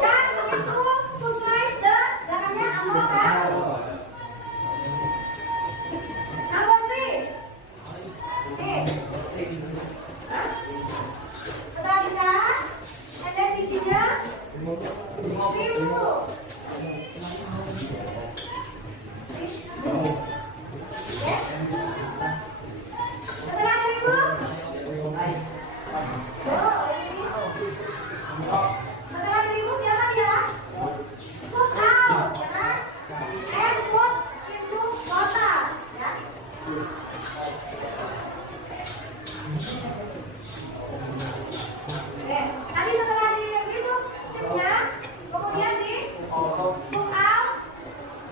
Dan begitu sungai belakangnya amor kan? Number 3. Setelah kita, ada giginya timbul. Setelah timbul, setelah timbul jangan ya, put out, ya kan? And put into water, ya. Tadi setelah di itu tipnya, kemudian di put out,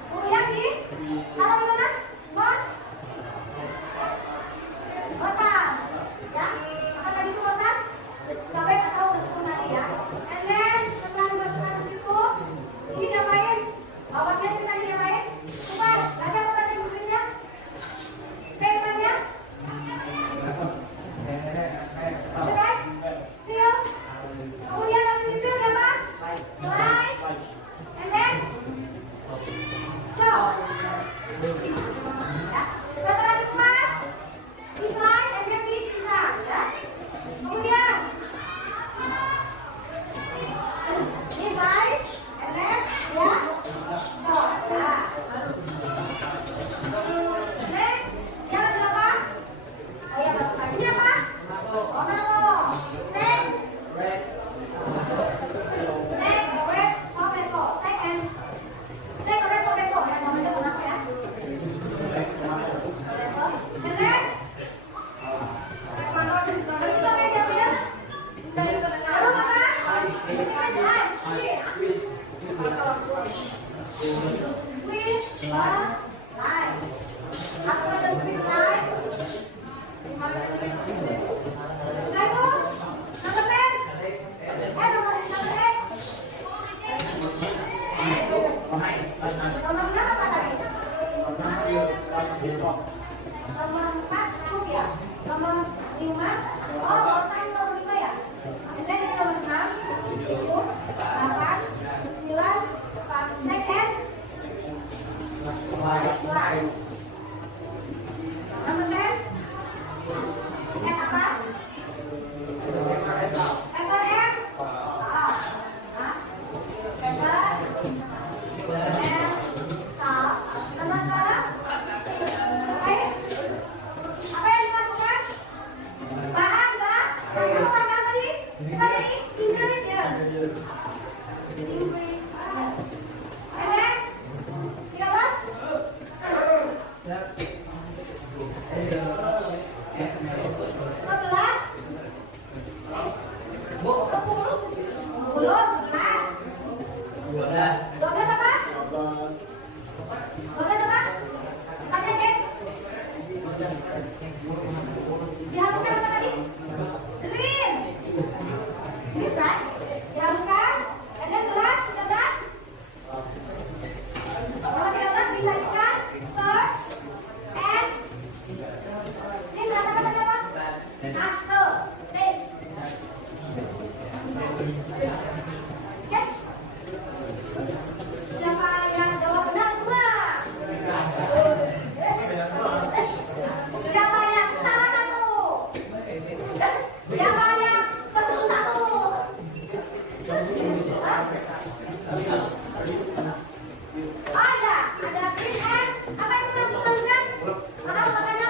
kemudian di taruh di mana? Botak, ya. Maka tadi itu botak sampai ke tahu nanti ya. And then setelah dimasukkan ke situ, ini diapain? Awalnya kita diapain? Kupas, ada apa tadi bukunya? Papernya? Sudah? Seal? Kemudian habis itu apa? Slide. And then chop. Ya. Setelah dikupas, di slide and then dipisah, ya. Kemudian di slide and then ya chop. Nah. Next, yang apa? Oh ya, ini apa? Tomato. Next, red tomato. Take a red tomato. Ya, tomato tomato ya. And then nomor 4 cukup ya, nomor 5 tadi nomor 5 ya, ini nomor 6 7 8 9 next and slide. Nomor 10 and apa? Paper and nomor sekarang apa yang dilakukan? Bahan tadi kita dari ingredient. Dihapuskan apa tadi? Green. Green right? Dihapuskan. Ada gelas 13. Kalau 13 bisa ikan, serve, and ini kata-kata apa? Master. Taste. Oke? Siapa yang jawab benar semua? Siapa yang salah satu? Siapa yang betul satu? Ada green and apa yang kita tuliskan? Makan apa namanya?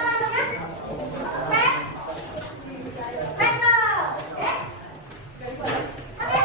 Pepper. Oke? Oke?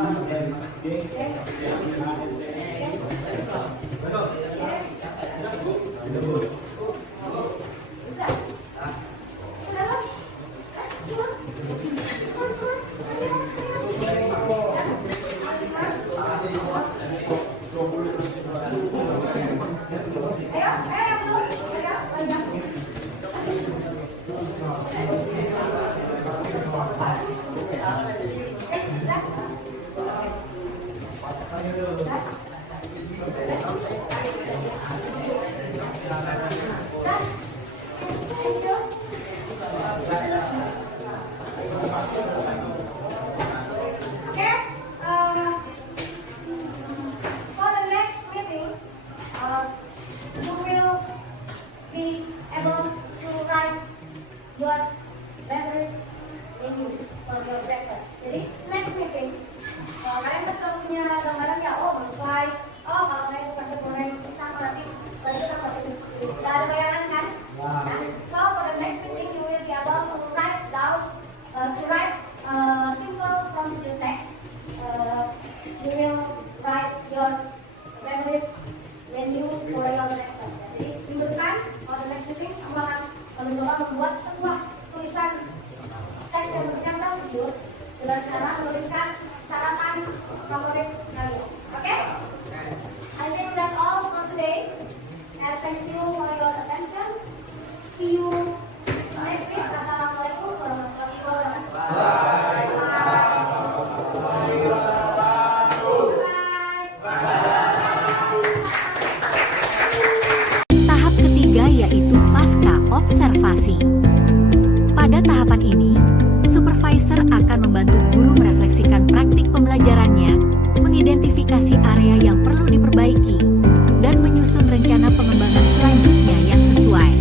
For the next meeting, you will be able to write your letter in for your breakfast. Jadi next meeting, kalian betul punya gambaran ya, oh slide, oh kalau naik bukan goreng pisang berarti kita pakai tidak ada bayangan kan? Nah, so for the next meeting you will be able to write down, simple from the text. You will write your favorite menu for your breakfast. Jadi minggu depan for the next meeting kamu akan mencoba membuat sebuah tulisan teks yang terwujud dengan cara menuliskan sarapan favorit kalian. Oke? I think that's all for today. And thank you for your attention. See you next week. Assalamualaikum warahmatullahi wabarakatuh. Tahap ketiga yaitu pasca observasi. Pada tahapan ini, supervisor akan membantu guru merefleksikan praktik pembelajarannya, mengidentifikasi area yang perlu diperbaiki, dan menyusun rencana pengembangan selanjutnya yang sesuai.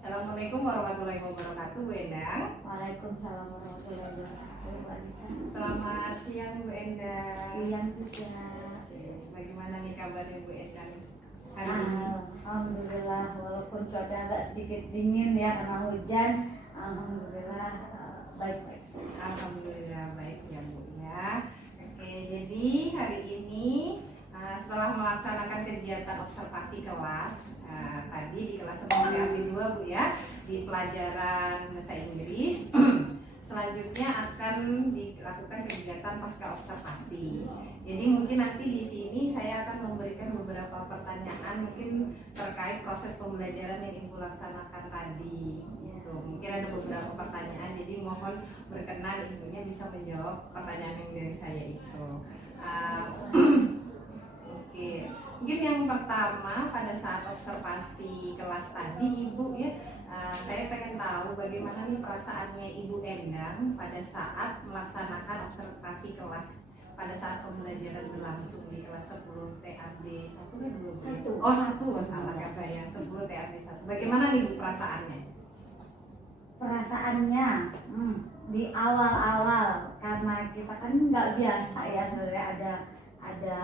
Assalamualaikum warahmatullahi wabarakatuh, Bu Endang. Waalaikumsalam warahmatullahi wabarakatuh. Bu Anissa. Selamat siang, Bu Endang. Siang juga. Oke, bagaimana nih kabarnya Bu Endang hari ini? Alhamdulillah, walaupun cuaca agak sedikit dingin ya karena hujan, alhamdulillah baik-baik. Alhamdulillah baik ya Bu ya. Oke, jadi hari ini setelah melaksanakan kegiatan observasi kelas tadi di kelas 10 TAB 2 Bu ya, di pelajaran bahasa Inggris. Selanjutnya akan dilakukan kegiatan pasca observasi. Jadi mungkin nanti di sini saya akan memberikan beberapa pertanyaan mungkin terkait proses pembelajaran yang Ibu laksanakan tadi. Gitu. Mungkin ada beberapa pertanyaan. Jadi mohon berkenan Ibunya bisa menjawab pertanyaan yang dari saya itu. Oke. Mungkin yang pertama pada saat observasi kelas tadi Ibu ya. Saya pengen tahu bagaimana nih perasaannya Ibu Endang pada saat melaksanakan observasi kelas pada saat pembelajaran berlangsung di kelas 10 TAB 1 kan 2? Oh 1 masalah kan saya 10 TAB 1. Bagaimana nih Bu perasaannya? Perasaannya di awal-awal karena kita kan nggak biasa ya sebenarnya ada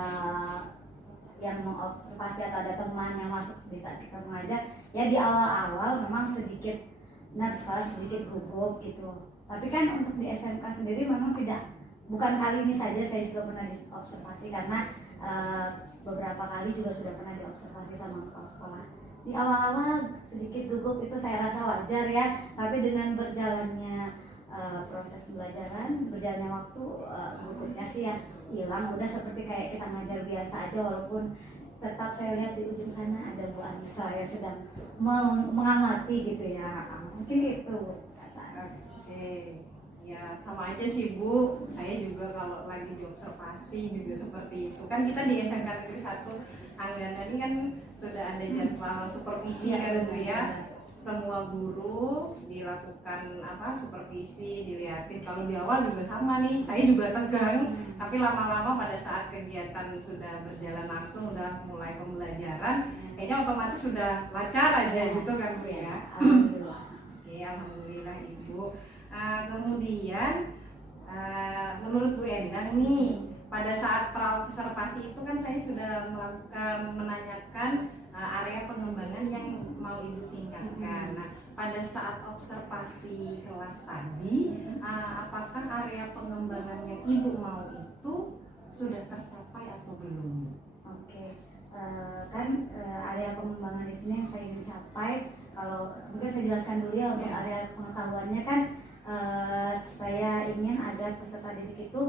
yang mengobservasi atau ada teman yang masuk di saat kita mengajar ya di awal-awal memang sedikit nervous, sedikit gugup gitu. Tapi kan untuk di SMK sendiri memang bukan kali ini saja saya juga pernah diobservasi karena beberapa kali juga sudah pernah diobservasi sama kepala sekolah. Di awal-awal sedikit gugup itu saya rasa wajar ya, tapi dengan berjalannya proses pembelajaran, berjalannya waktu gugupnya sih ya hilang, udah seperti kayak kita ngajar biasa aja walaupun tetap saya lihat di ujung sana ada Bu Anissa yang sedang mengamati gitu ya. Mungkin itu perasaan. Oke. Ya sama aja sih Bu, saya juga kalau lagi diobservasi juga seperti itu. Kan kita di SMK Negeri 1 Anggana ini kan sudah ada jadwal supervisi kan Bu ya. Semua guru dilakukan supervisi, dilihatin. Kalau di awal juga sama nih, saya juga tegang. Tapi lama-lama pada saat kegiatan sudah berjalan langsung, udah mulai pembelajaran, kayaknya otomatis sudah lancar aja gitu kan Bu ya. Alhamdulillah. Oke, alhamdulillah Ibu. Kemudian menurut Bu Endang nih, pada saat praobservasi itu kan saya sudah menanyakan area pengembangan yang mau Ibu tingkatkan. Nah, pada saat observasi kelas tadi, apakah area pengembangan yang Ibu mau itu sudah tercapai atau belum? Oke, area pengembangan di sini yang saya ingin capai, kalau mungkin saya jelaskan dulu ya untuk area pengetahuannya kan, saya ingin agar peserta didik itu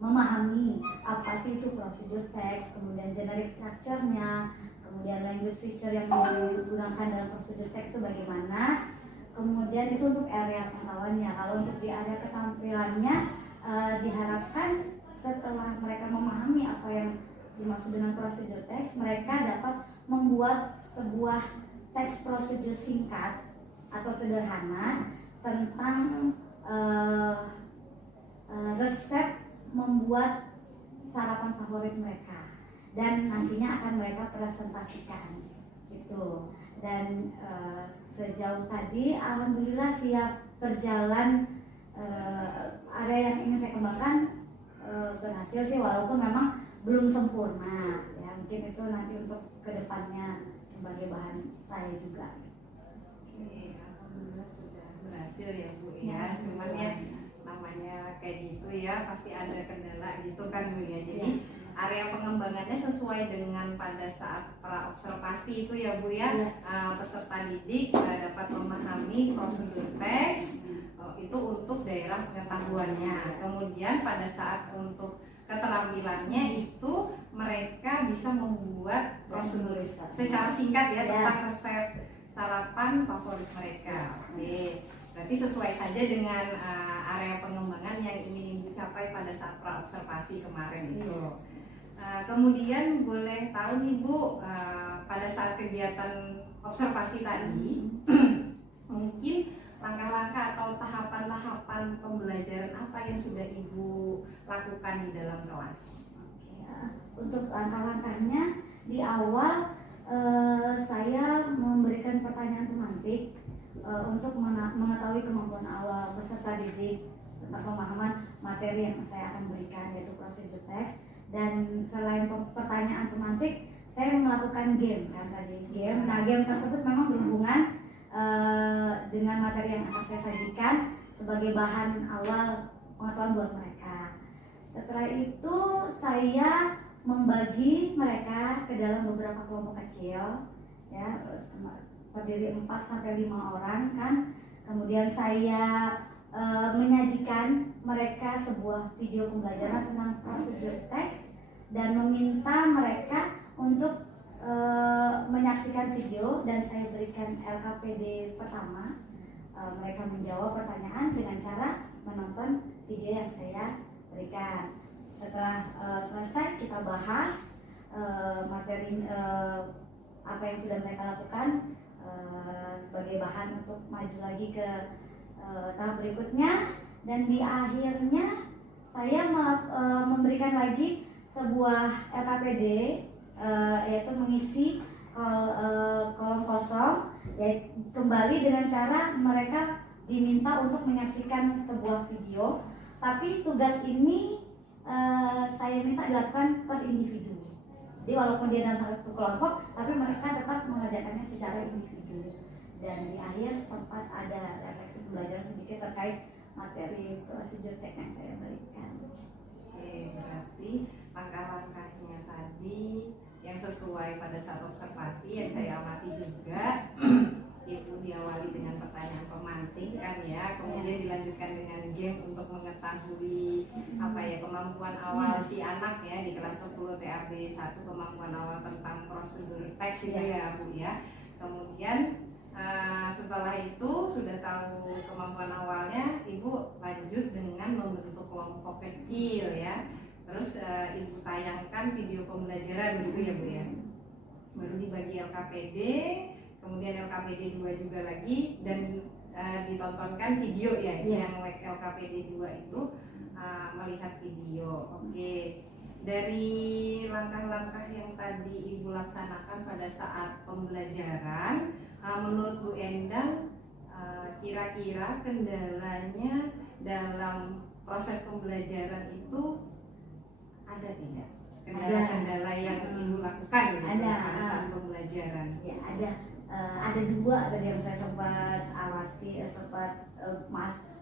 memahami apa sih itu prosedur teks, kemudian generic structure-nya, kemudian language feature yang digunakan dalam prosedur teks itu bagaimana, kemudian itu untuk area pengetahuannya. Kalau untuk di area keterampilannya, diharapkan setelah mereka memahami apa yang dimaksud dengan prosedur teks, mereka dapat membuat sebuah teks prosedur singkat atau sederhana tentang resep membuat sarapan favorit mereka, dan nantinya akan mereka presentasikan gitu. Dan sejauh tadi alhamdulillah siap berjalan. Area yang ingin saya kembangkan berhasil sih, walaupun memang belum sempurna ya, mungkin itu nanti untuk kedepannya sebagai bahan saya juga. Oke, alhamdulillah sudah berhasil ya Bu ya. Cuman ya namanya kayak gitu ya, pasti ada kendala gitu kan Bu ya. Jadi area pengembangannya sesuai dengan pada saat pra observasi itu ya Bu ya. Peserta didik dapat memahami prosedur teks itu untuk daerah pengetahuannya. Kemudian pada saat untuk keterampilannya itu mereka bisa membuat prosedur secara singkat ya tentang resep sarapan favorit mereka. Oke, berarti sesuai saja dengan area pengembangan yang ingin Ibu capai pada saat pra observasi kemarin itu. Kemudian boleh tahu nih Bu, pada saat kegiatan observasi tadi mungkin langkah-langkah atau tahapan-tahapan pembelajaran apa yang sudah Ibu lakukan di dalam kelas? Untuk langkah-langkahnya, di awal saya memberikan pertanyaan pemantik untuk mengetahui kemampuan awal peserta didik tentang pemahaman materi yang saya akan berikan, yaitu prosedur teks. Dan selain pertanyaan pemantik, saya melakukan game kan tadi game. Nah, game tersebut memang berhubungan dengan materi yang akan saya sajikan sebagai bahan awal pengetahuan buat mereka. Setelah itu saya membagi mereka ke dalam beberapa kelompok kecil ya, terdiri 4 sampai 5 orang kan. Kemudian saya menyajikan mereka sebuah video pembelajaran tentang prosedur teks dan meminta mereka untuk menyaksikan video, dan saya berikan LKPD pertama. Mereka menjawab pertanyaan dengan cara menonton video yang saya berikan. Setelah selesai kita bahas materi apa yang sudah mereka lakukan sebagai bahan untuk maju lagi ke tahap berikutnya. Dan di akhirnya saya memberikan lagi sebuah LKPD, yaitu mengisi kolom kosong, yaitu kembali dengan cara mereka diminta untuk menyaksikan sebuah video, tapi tugas ini saya minta dilakukan per individu. Jadi walaupun dia dalam satu kelompok, tapi mereka tetap mengerjakannya secara individu. Dan di akhir sempat ada refleksi pembelajaran sedikit terkait materi prosedur teks yang saya berikan. Oke, berarti langkah-langkahnya tadi yang sesuai pada saat observasi yang saya amati juga itu diawali dengan pertanyaan pemantik kan ya, kemudian dilanjutkan dengan game untuk mengetahui apa ya kemampuan awal si anak ya di kelas 10 TAB 1, kemampuan awal tentang prosedur teks itu ya Bu ya. Kemudian setelah itu sudah tahu kemampuan awalnya, Ibu lanjut dengan membentuk kelompok kecil ya. Terus Ibu tayangkan video pembelajaran gitu ya Bu ya. Baru dibagi LKPD, kemudian LKPD 2 juga lagi, dan ditontonkan video ya. Yang LKPD 2 itu melihat video. Oke. Dari langkah-langkah yang tadi Ibu laksanakan pada saat pembelajaran, menurut Bu Endang kira-kira kendalanya dalam proses pembelajaran itu ada tidak? Kendala-kendala yang Ibu lakukan gitu pada saat pembelajaran? Ya ada. ada dua tadi yang saya sempat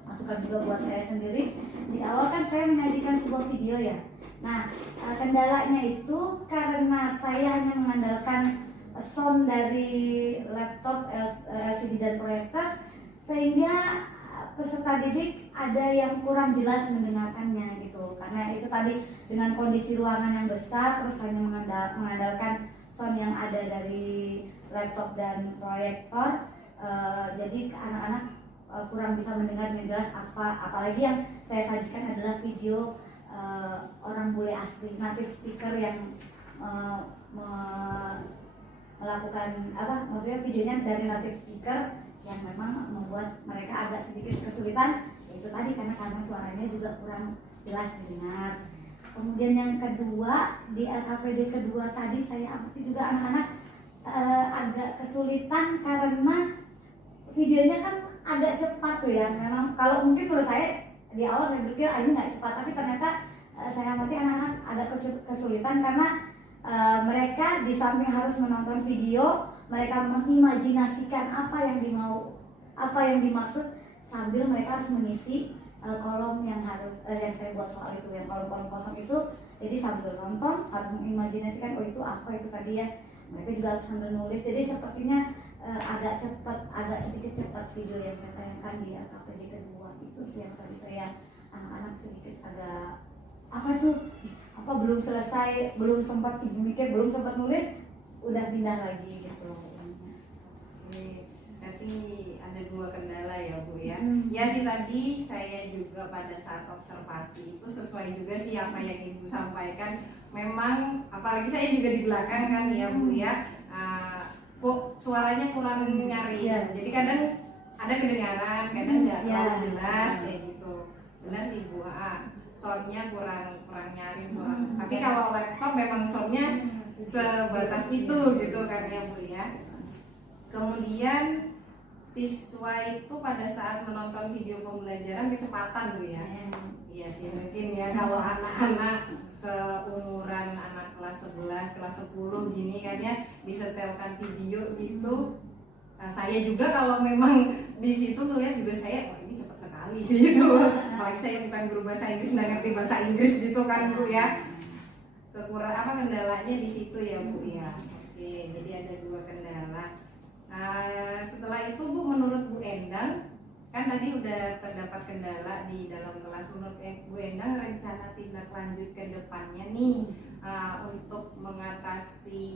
masukkan juga buat saya sendiri. Di awal kan saya menyajikan sebuah video ya. Nah, kendalanya itu karena saya hanya mengandalkan sound dari laptop, LCD dan proyektor, sehingga peserta didik ada yang kurang jelas mendengarkannya gitu. Karena itu tadi dengan kondisi ruangan yang besar, terus hanya mengandalkan sound yang ada dari laptop dan proyektor, jadi anak-anak kurang bisa mendengar dengan jelas apalagi yang saya sajikan adalah video orang bule asli, native speaker yang melakukan maksudnya videonya dari native speaker yang memang membuat mereka agak sedikit kesulitan, yaitu tadi karena suaranya juga kurang jelas didengar. Kemudian yang kedua, di LKPD kedua tadi saya amati juga anak-anak agak kesulitan karena videonya kan agak cepat tuh ya. Memang kalau mungkin menurut saya di awal saya berpikir ini nggak cepat, tapi ternyata saya amati anak-anak agak kesulitan karena mereka di samping harus menonton video, mereka mengimajinasikan apa yang dimaksud sambil mereka harus mengisi kolom yang yang saya buat soal itu, yang kolom-kolom kosong itu. Jadi sambil nonton harus mengimajinasikan itu apa itu tadi ya. Mereka juga harus sambil nulis. Jadi sepertinya agak sedikit cepat video yang saya tayangkan di LKPD kedua itu sih yang tadi saya anak-anak sedikit agak belum selesai, belum sempat mikir, belum sempat nulis, udah pindah lagi gitu. Berarti ada dua kendala ya Bu ya. Ya sih tadi saya juga pada saat observasi itu sesuai juga sih apa yang Ibu sampaikan. Memang apalagi saya juga di belakang kan ya Bu ya. Kok suaranya kurang nyaring. Jadi kadang ada kedengaran, kadang nggak terlalu jelas kayak gitu. Benar sih Bu. Soundnya kurang nyaring, Tapi kalau laptop memang soundnya sebatas itu gitu kan ya Bu ya. Kemudian siswa itu pada saat menonton video pembelajaran kecepatan Bu ya. Iya sih mungkin ya kalau anak-anak seumuran anak kelas 11, kelas 10 gini kan ya disetelkan video itu. Nah, saya juga kalau memang di situ ngeliat juga saya ini cepat sekali sih gitu. Apalagi saya bukan guru bahasa Inggris, nggak ngerti bahasa Inggris gitu kan Bu ya. Kendalanya di situ ya Bu ya. Oke, jadi ada dua kendala. Nah, setelah itu Bu, menurut Bu Endang, kan tadi udah terdapat kendala di dalam kelas. Menurut Bu Endang, rencana tindak lanjut ke depannya nih untuk mengatasi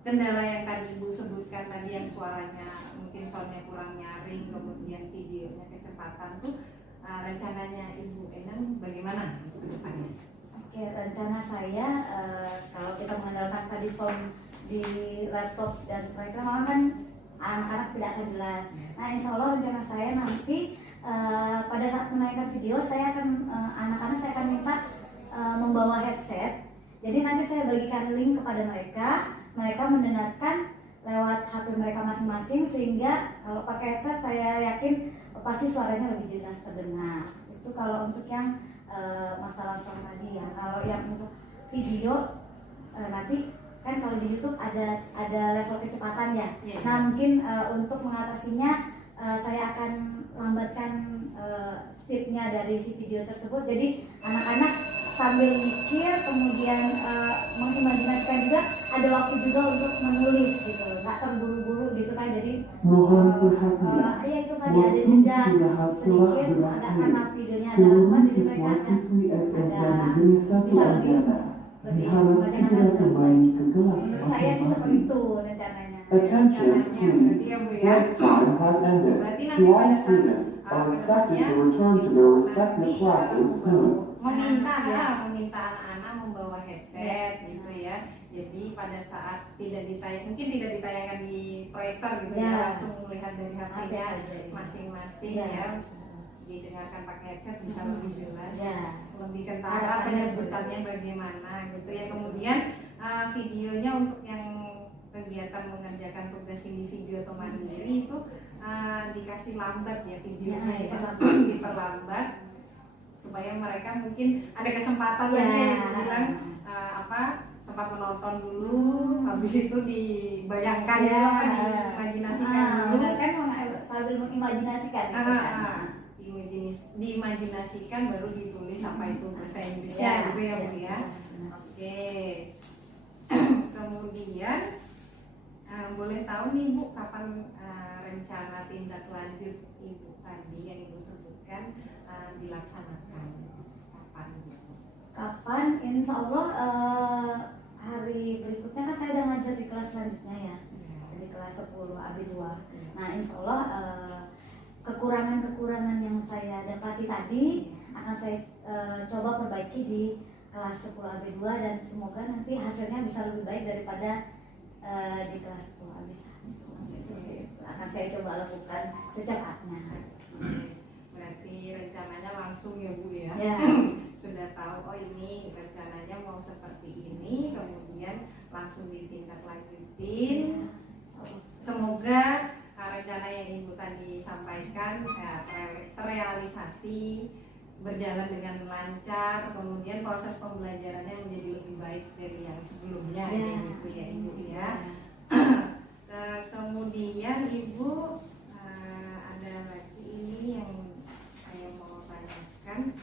kendala yang tadi Ibu sebutkan tadi, yang suaranya mungkin soundnya kurang nyaring, kemudian videonya kecepatan tuh, rencananya Ibu Endang bagaimana ke depannya? Oke, rencana saya kalau kita mengandalkan tadi sound di laptop dan mereka kan anak-anak tidak akan jelas. Nah, insya Allah rencana saya nanti pada saat menaikkan video saya akan anak-anak saya akan minta membawa headset. Jadi nanti saya bagikan link kepada mereka mendengarkan lewat HP mereka masing-masing, sehingga kalau pakai headset saya yakin pasti suaranya lebih jelas terdengar. Itu kalau untuk yang masalah sound tadi ya. Kalau yang untuk video nanti kan kalau di YouTube ada level kecepatan ya. Nah mungkin untuk mengatasinya saya akan lambatkan speednya dari si video tersebut. Jadi anak-anak sambil mikir, kemudian mengimajinasikan juga, ada waktu juga untuk menulis gitu, nggak terburu-buru gitu kan. Jadi ya itu tadi ada jeda sedikit, agak karena videonya ada lambat, jadi mereka ada bisa lebih menurut saya sih seperti itu rencananya. Attention, please. Break time has ended. To all students are expected to return to their respective classes soon. Meminta anak-anak membawa headset gitu ya. Jadi pada saat mungkin tidak ditayangkan di proyektor gitu ya, langsung melihat dari HP-nya masing-masing ya. Didengarkan pakai headset bisa lebih jelas, lebih kentara penyebutannya bagaimana gitu ya. Kemudian videonya untuk yang kegiatan mengerjakan tugas individu atau mandiri itu dikasih lambat ya videonya ya, diperlambat supaya mereka mungkin ada kesempatan tadi yang bilang sempat menonton dulu, habis itu dibayangkan Ya, dulu apa diimajinasikan dulu. kan sambil mengimajinasikan gitu kan. Diimajinasikan baru ditulis apa itu bahasa Inggrisnya Ya, gitu ya Bu ya. benar. Oke. Kemudian boleh tahu nih Bu kapan rencana tindak lanjut Ibu tadi yang Ibu sebutkan dilaksanakan? Kapan gitu? Kapan? Insya Allah hari berikutnya kan saya udah ngajar di kelas selanjutnya ya, di kelas 10 AB2. Nah insya Allah kekurangan-kekurangan yang saya dapati tadi akan saya coba perbaiki di kelas 10 AB2 dan semoga nanti hasilnya bisa lebih baik daripada di kelas 10 AB1. Seperti itu akan saya coba lakukan secepatnya. Berarti rencananya langsung ya Bu ya? Ya. Sudah tahu oh ini rencananya mau seperti ini, kemudian langsung ditindaklanjutin. Semoga rencana yang Ibu tadi sampaikan terrealisasi, berjalan dengan lancar, kemudian proses pembelajarannya menjadi lebih baik dari yang sebelumnya gitu ya Ibu ya. Kemudian Ibu ada lagi ini yang saya mau tanyakan.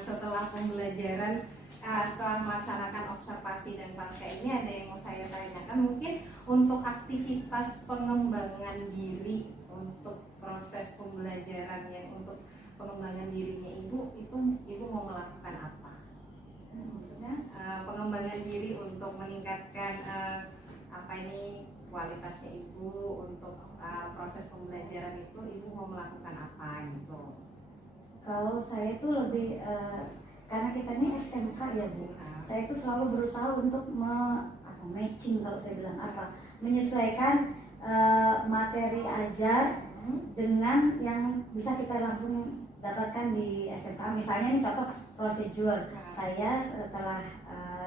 Setelah pembelajaran, setelah melaksanakan observasi dan pasca ini ada yang mau saya tanyakan, mungkin untuk aktivitas pengembangan diri untuk proses pembelajaran yang untuk pengembangan dirinya Ibu mau melakukan apa? Maksudnya pengembangan diri untuk meningkatkan kualitasnya Ibu untuk proses pembelajaran itu Ibu mau melakukan apa gitu? Kalau saya tuh lebih karena kita ini SMK ya Bu, saya itu selalu berusaha untuk matching kalau saya bilang menyesuaikan materi ajar dengan yang bisa kita langsung dapatkan di SMK. Misalnya ini contoh prosedur, saya setelah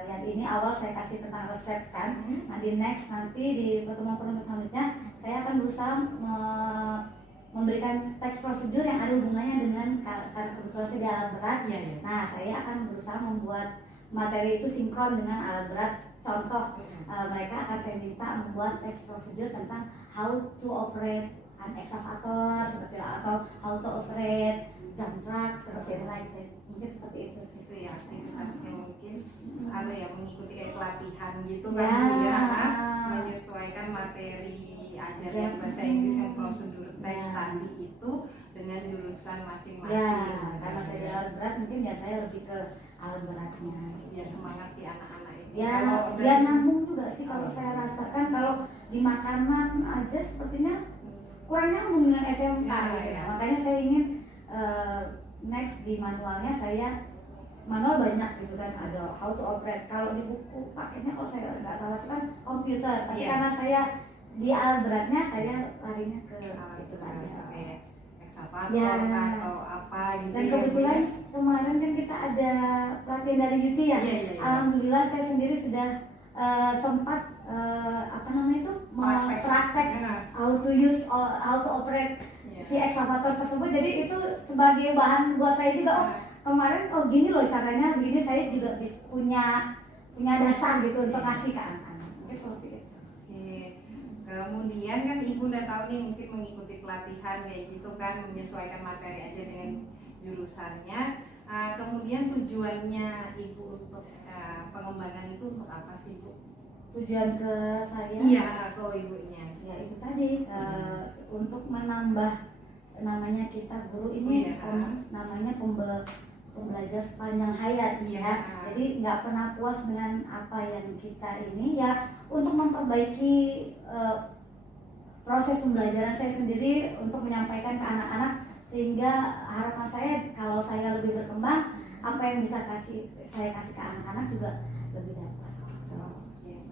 yang ini awal saya kasih tentang resep kan, nanti di pertemuan selanjutnya saya akan berusaha memberikan teks prosedur yang ada hubungannya dengan karena kebetulan saya di alat berat. Nah saya akan berusaha membuat materi itu sinkron dengan alat berat. Contoh mereka akan saya minta membuat teks prosedur tentang how to operate an excavator seperti atau how to operate dump truck seperti itu, mungkin seperti itu sih. Itu ya aktivitasnya mungkin ada yang mengikuti kayak pelatihan gitu kan ya, menyesuaikan materi ajar bahasa Inggris yang prosedur teks tadi itu dengan jurusan masing-masing. Ya, karena saya di alat berat mungkin ya saya lebih ke alat beratnya. Biar semangat si anak-anak itu. Ya, biar nyambung juga sih kalau saya rasakan kalau di makanan aja sepertinya kurang nyambung dengan SMK. Makanya saya ingin next di manualnya manual banyak gitu kan, ada how to operate. Kalau di buku paketnya kalau saya nggak salah itu kan komputer, tapi karena saya di alat beratnya saya larinya ke itu tadi ekskavator atau apa gitu. Dan kebetulan kemarin kan kita ada pelatihan dari Yuti ya. Alhamdulillah saya sendiri sudah sempat praktek how to operate si ekskavator tersebut. Jadi itu sebagai bahan buat saya juga, kemarin gini loh caranya, begini saya juga punya dasar gitu untuk kasih ke anak-anak. Mungkin seperti itu. Kemudian kan Ibu udah tahu nih mungkin mengikuti pelatihan kayak gitu kan, menyesuaikan materi aja dengan jurusannya. Kemudian tujuannya Ibu untuk pengembangan itu untuk apa sih Bu? Tujuan ke saya? Iya, ke Ibunya. Ya itu tadi untuk menambah, namanya kita guru ini namanya pembelajar sepanjang hayat ya. Jadi nggak pernah puas dengan apa yang kita ini ya, untuk memperbaiki proses pembelajaran saya sendiri untuk menyampaikan ke anak-anak, sehingga harapan saya kalau saya lebih berkembang, apa yang bisa saya kasih ke anak-anak juga lebih dapat.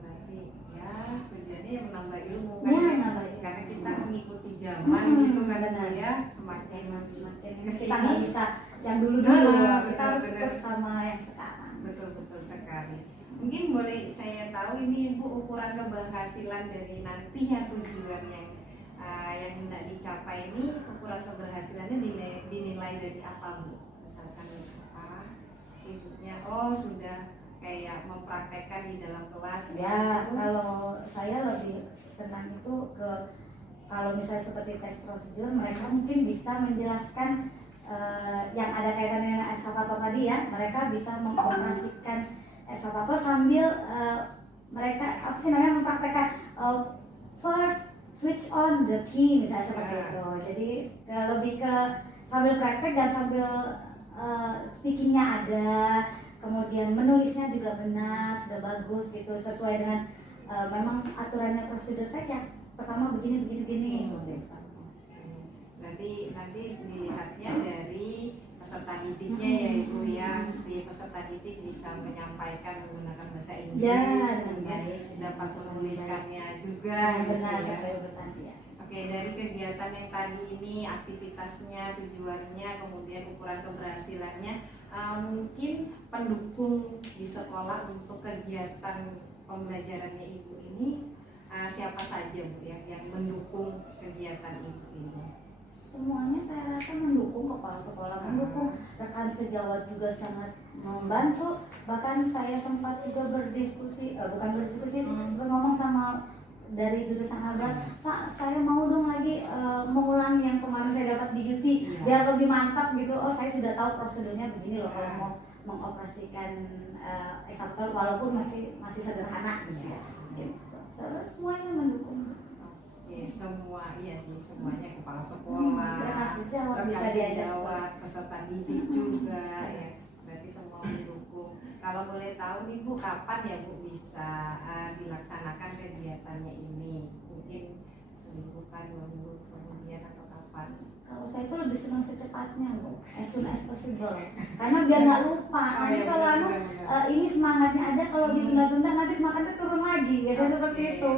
Berarti ya tujuannya menambah ilmu kan, menambah ilmu. Karena kita mengikuti zaman gitu kan ya, semakin kita nggak bisa yang dulu-dulu, kita harus ikut sama yang sekarang. Betul sekali. Mungkin boleh saya tahu ini Ibu ukuran keberhasilan dari nantinya tujuan yang hendak dicapai ini, ukuran keberhasilannya dinilai dari apa Bu? Misalkan Ibunya sudah kayak mempraktekkan di dalam kelas Ya, gitu? kalau saya lebih senang itu kalau misalnya seperti teks prosedur, mereka mungkin bisa menjelaskan yang ada kaitannya dengan eskavator tadi ya. Mereka bisa mengoperasikan eskavator sambil mereka apa sih namanya mempraktekkan first switch on the key misalnya seperti itu. Jadi lebih ke sambil praktek dan sambil speakingnya ada, kemudian menulisnya juga benar, sudah bagus gitu, sesuai dengan memang aturannya prosedur teks ya. Pertama begini seperti itu. Nanti dilihatnya dari peserta didiknya ya Ibu ya, si peserta didik bisa menyampaikan menggunakan bahasa Inggris, Ya, kemudian dapat menuliskannya juga Benar gitu ya. sesuai urutan ya. Oke, dari kegiatan yang tadi ini, aktivitasnya, tujuannya, kemudian ukuran keberhasilannya, mungkin pendukung di sekolah untuk kegiatan pembelajarannya Ibu ini siapa saja Bu yang mendukung kegiatan Ibu ini? Semuanya saya rasa mendukung, kepala sekolah mendukung, rekan sejawat juga sangat membantu. Bahkan saya sempat juga berdiskusi, ngomong sama dari jurusan Albert, Pak saya mau dong lagi mengulang yang kemarin saya dapat di UT biar lebih mantap gitu. Oh saya sudah tahu prosedurnya begini loh kalau mau mengoperasikan eskavator walaupun masih sederhana gitu. Semuanya mendukung. Oke, semuanya kepala sekolah, rekan sejawat bisa rekan diajak. sejawat, peserta didik juga ya. Berarti semua mendukung. Kalau boleh tahu nih Bu, kapan ya Bu bisa dilaksanakan kegiatannya ini? Mungkin seminggu kan, 2 minggu kemudian atau kapan? Kalau saya itu lebih senang secepatnya Bu, as soon as possible. Karena biar nggak lupa. Nanti iya, kalau benar. ini semangatnya ada, kalau ditunda-tunda nanti semangatnya turun lagi. Biasanya seperti Oke, itu.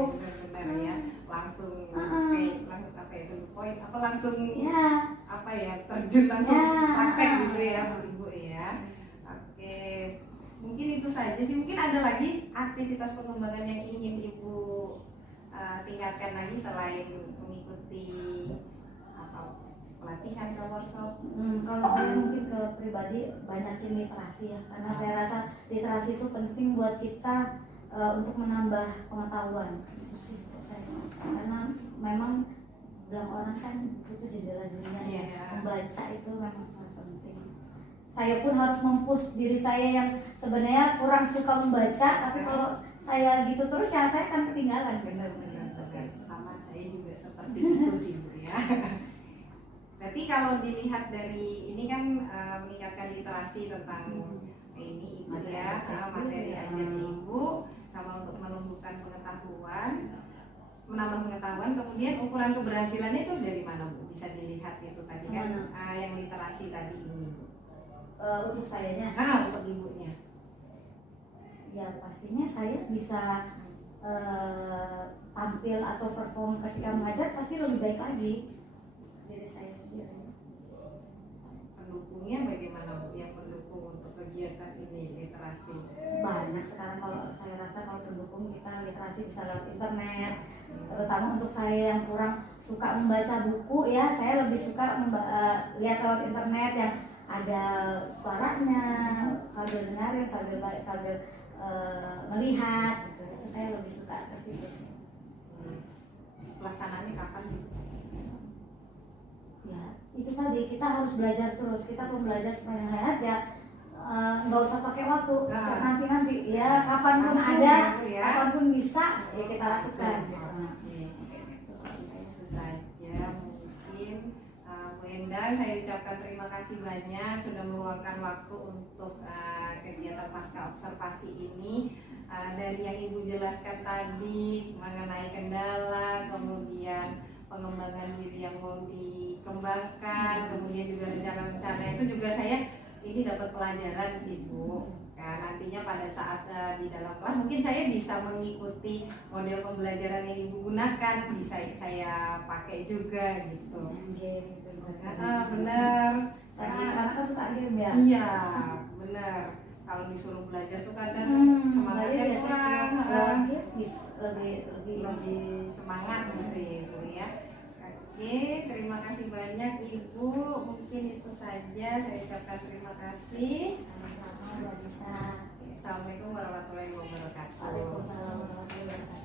benar ya. Langsung apa ya, to the point, apa langsung Ya. apa ya, terjun langsung Ya. praktek gitu ya Bu Ibu ya. Oke, mungkin itu saja sih. Mungkin ada lagi aktivitas pengembangan yang ingin Ibu tingkatkan lagi selain mengikuti pelatihan atau workshop? Kalau saya mungkin ke pribadi banyakin literasi ya, karena saya rasa literasi itu penting buat kita untuk menambah pengetahuan. Itu sih saya. Karena memang bilang orang kan itu jendela dunia ya. Membaca itu memang sangat penting. Saya pun harus mempush diri saya yang sebenarnya kurang suka membaca, tapi kalau saya gitu terus ya saya akan ketinggalan benar-benar. Sama saya juga seperti itu sih Bu ya. Berarti kalau dilihat dari ini kan meningkatkan literasi tentang ini Ibu ya, materi ajarnya Ibu, sama untuk menumbuhkan pengetahuan, menambah pengetahuan, kemudian ukuran keberhasilannya itu dari mana Bu? Bisa dilihat itu tadi kan yang literasi tadi ini Bu. Untuk sayanya, Untuk Ibunya. ya pastinya saya bisa tampil atau perform ketika mengajar pasti lebih baik lagi dari saya sendiri. Pendukungnya bagaimana Bu yang mendukung untuk kegiatan ini literasi? Banyak sekarang, kalau saya rasa kalau pendukung kita literasi bisa lewat internet, terutama untuk saya yang kurang suka membaca buku ya, saya lebih suka lihat lewat internet yang ada suaranya, sambil dengerin, sambil melihat gitu. Itu saya lebih suka ke situ sih. Pelaksanaannya kapan Bu? Ya itu tadi, kita harus belajar terus, kita pembelajar sepanjang hayat ya, nggak usah pakai waktu, nanti ya kapanpun Langsung ada, ya, Bu, ya. kapanpun bisa ya kita lakukan. Itu saja mungkin Bu Endang, saya ucapkan terima kasih banyak sudah meluangkan waktu untuk kegiatan pasca observasi ini. Dari yang Ibu jelaskan tadi mengenai kendala, kemudian pengembangan diri yang mau dikembangkan, kemudian juga rencana-rencana itu juga saya ini dapat pelajaran sih Bu. Nah, nantinya pada saat di dalam kelas mungkin saya bisa mengikuti model pembelajaran yang Ibu gunakan, bisa saya pakai juga gitu. Benar. Karena kan suka game ya. Iya, benar. Kalau disuruh belajar tuh kadang semangatnya kurang, lebih semangat gitu ya Ibu ya. Oke, terima kasih banyak Ibu. Mungkin itu saja, saya ucapkan terima kasih. Sama-sama, bisa. Assalamualaikum warahmatullahi wabarakatuh. Waalaikumsalam warahmatullahi wabarakatuh.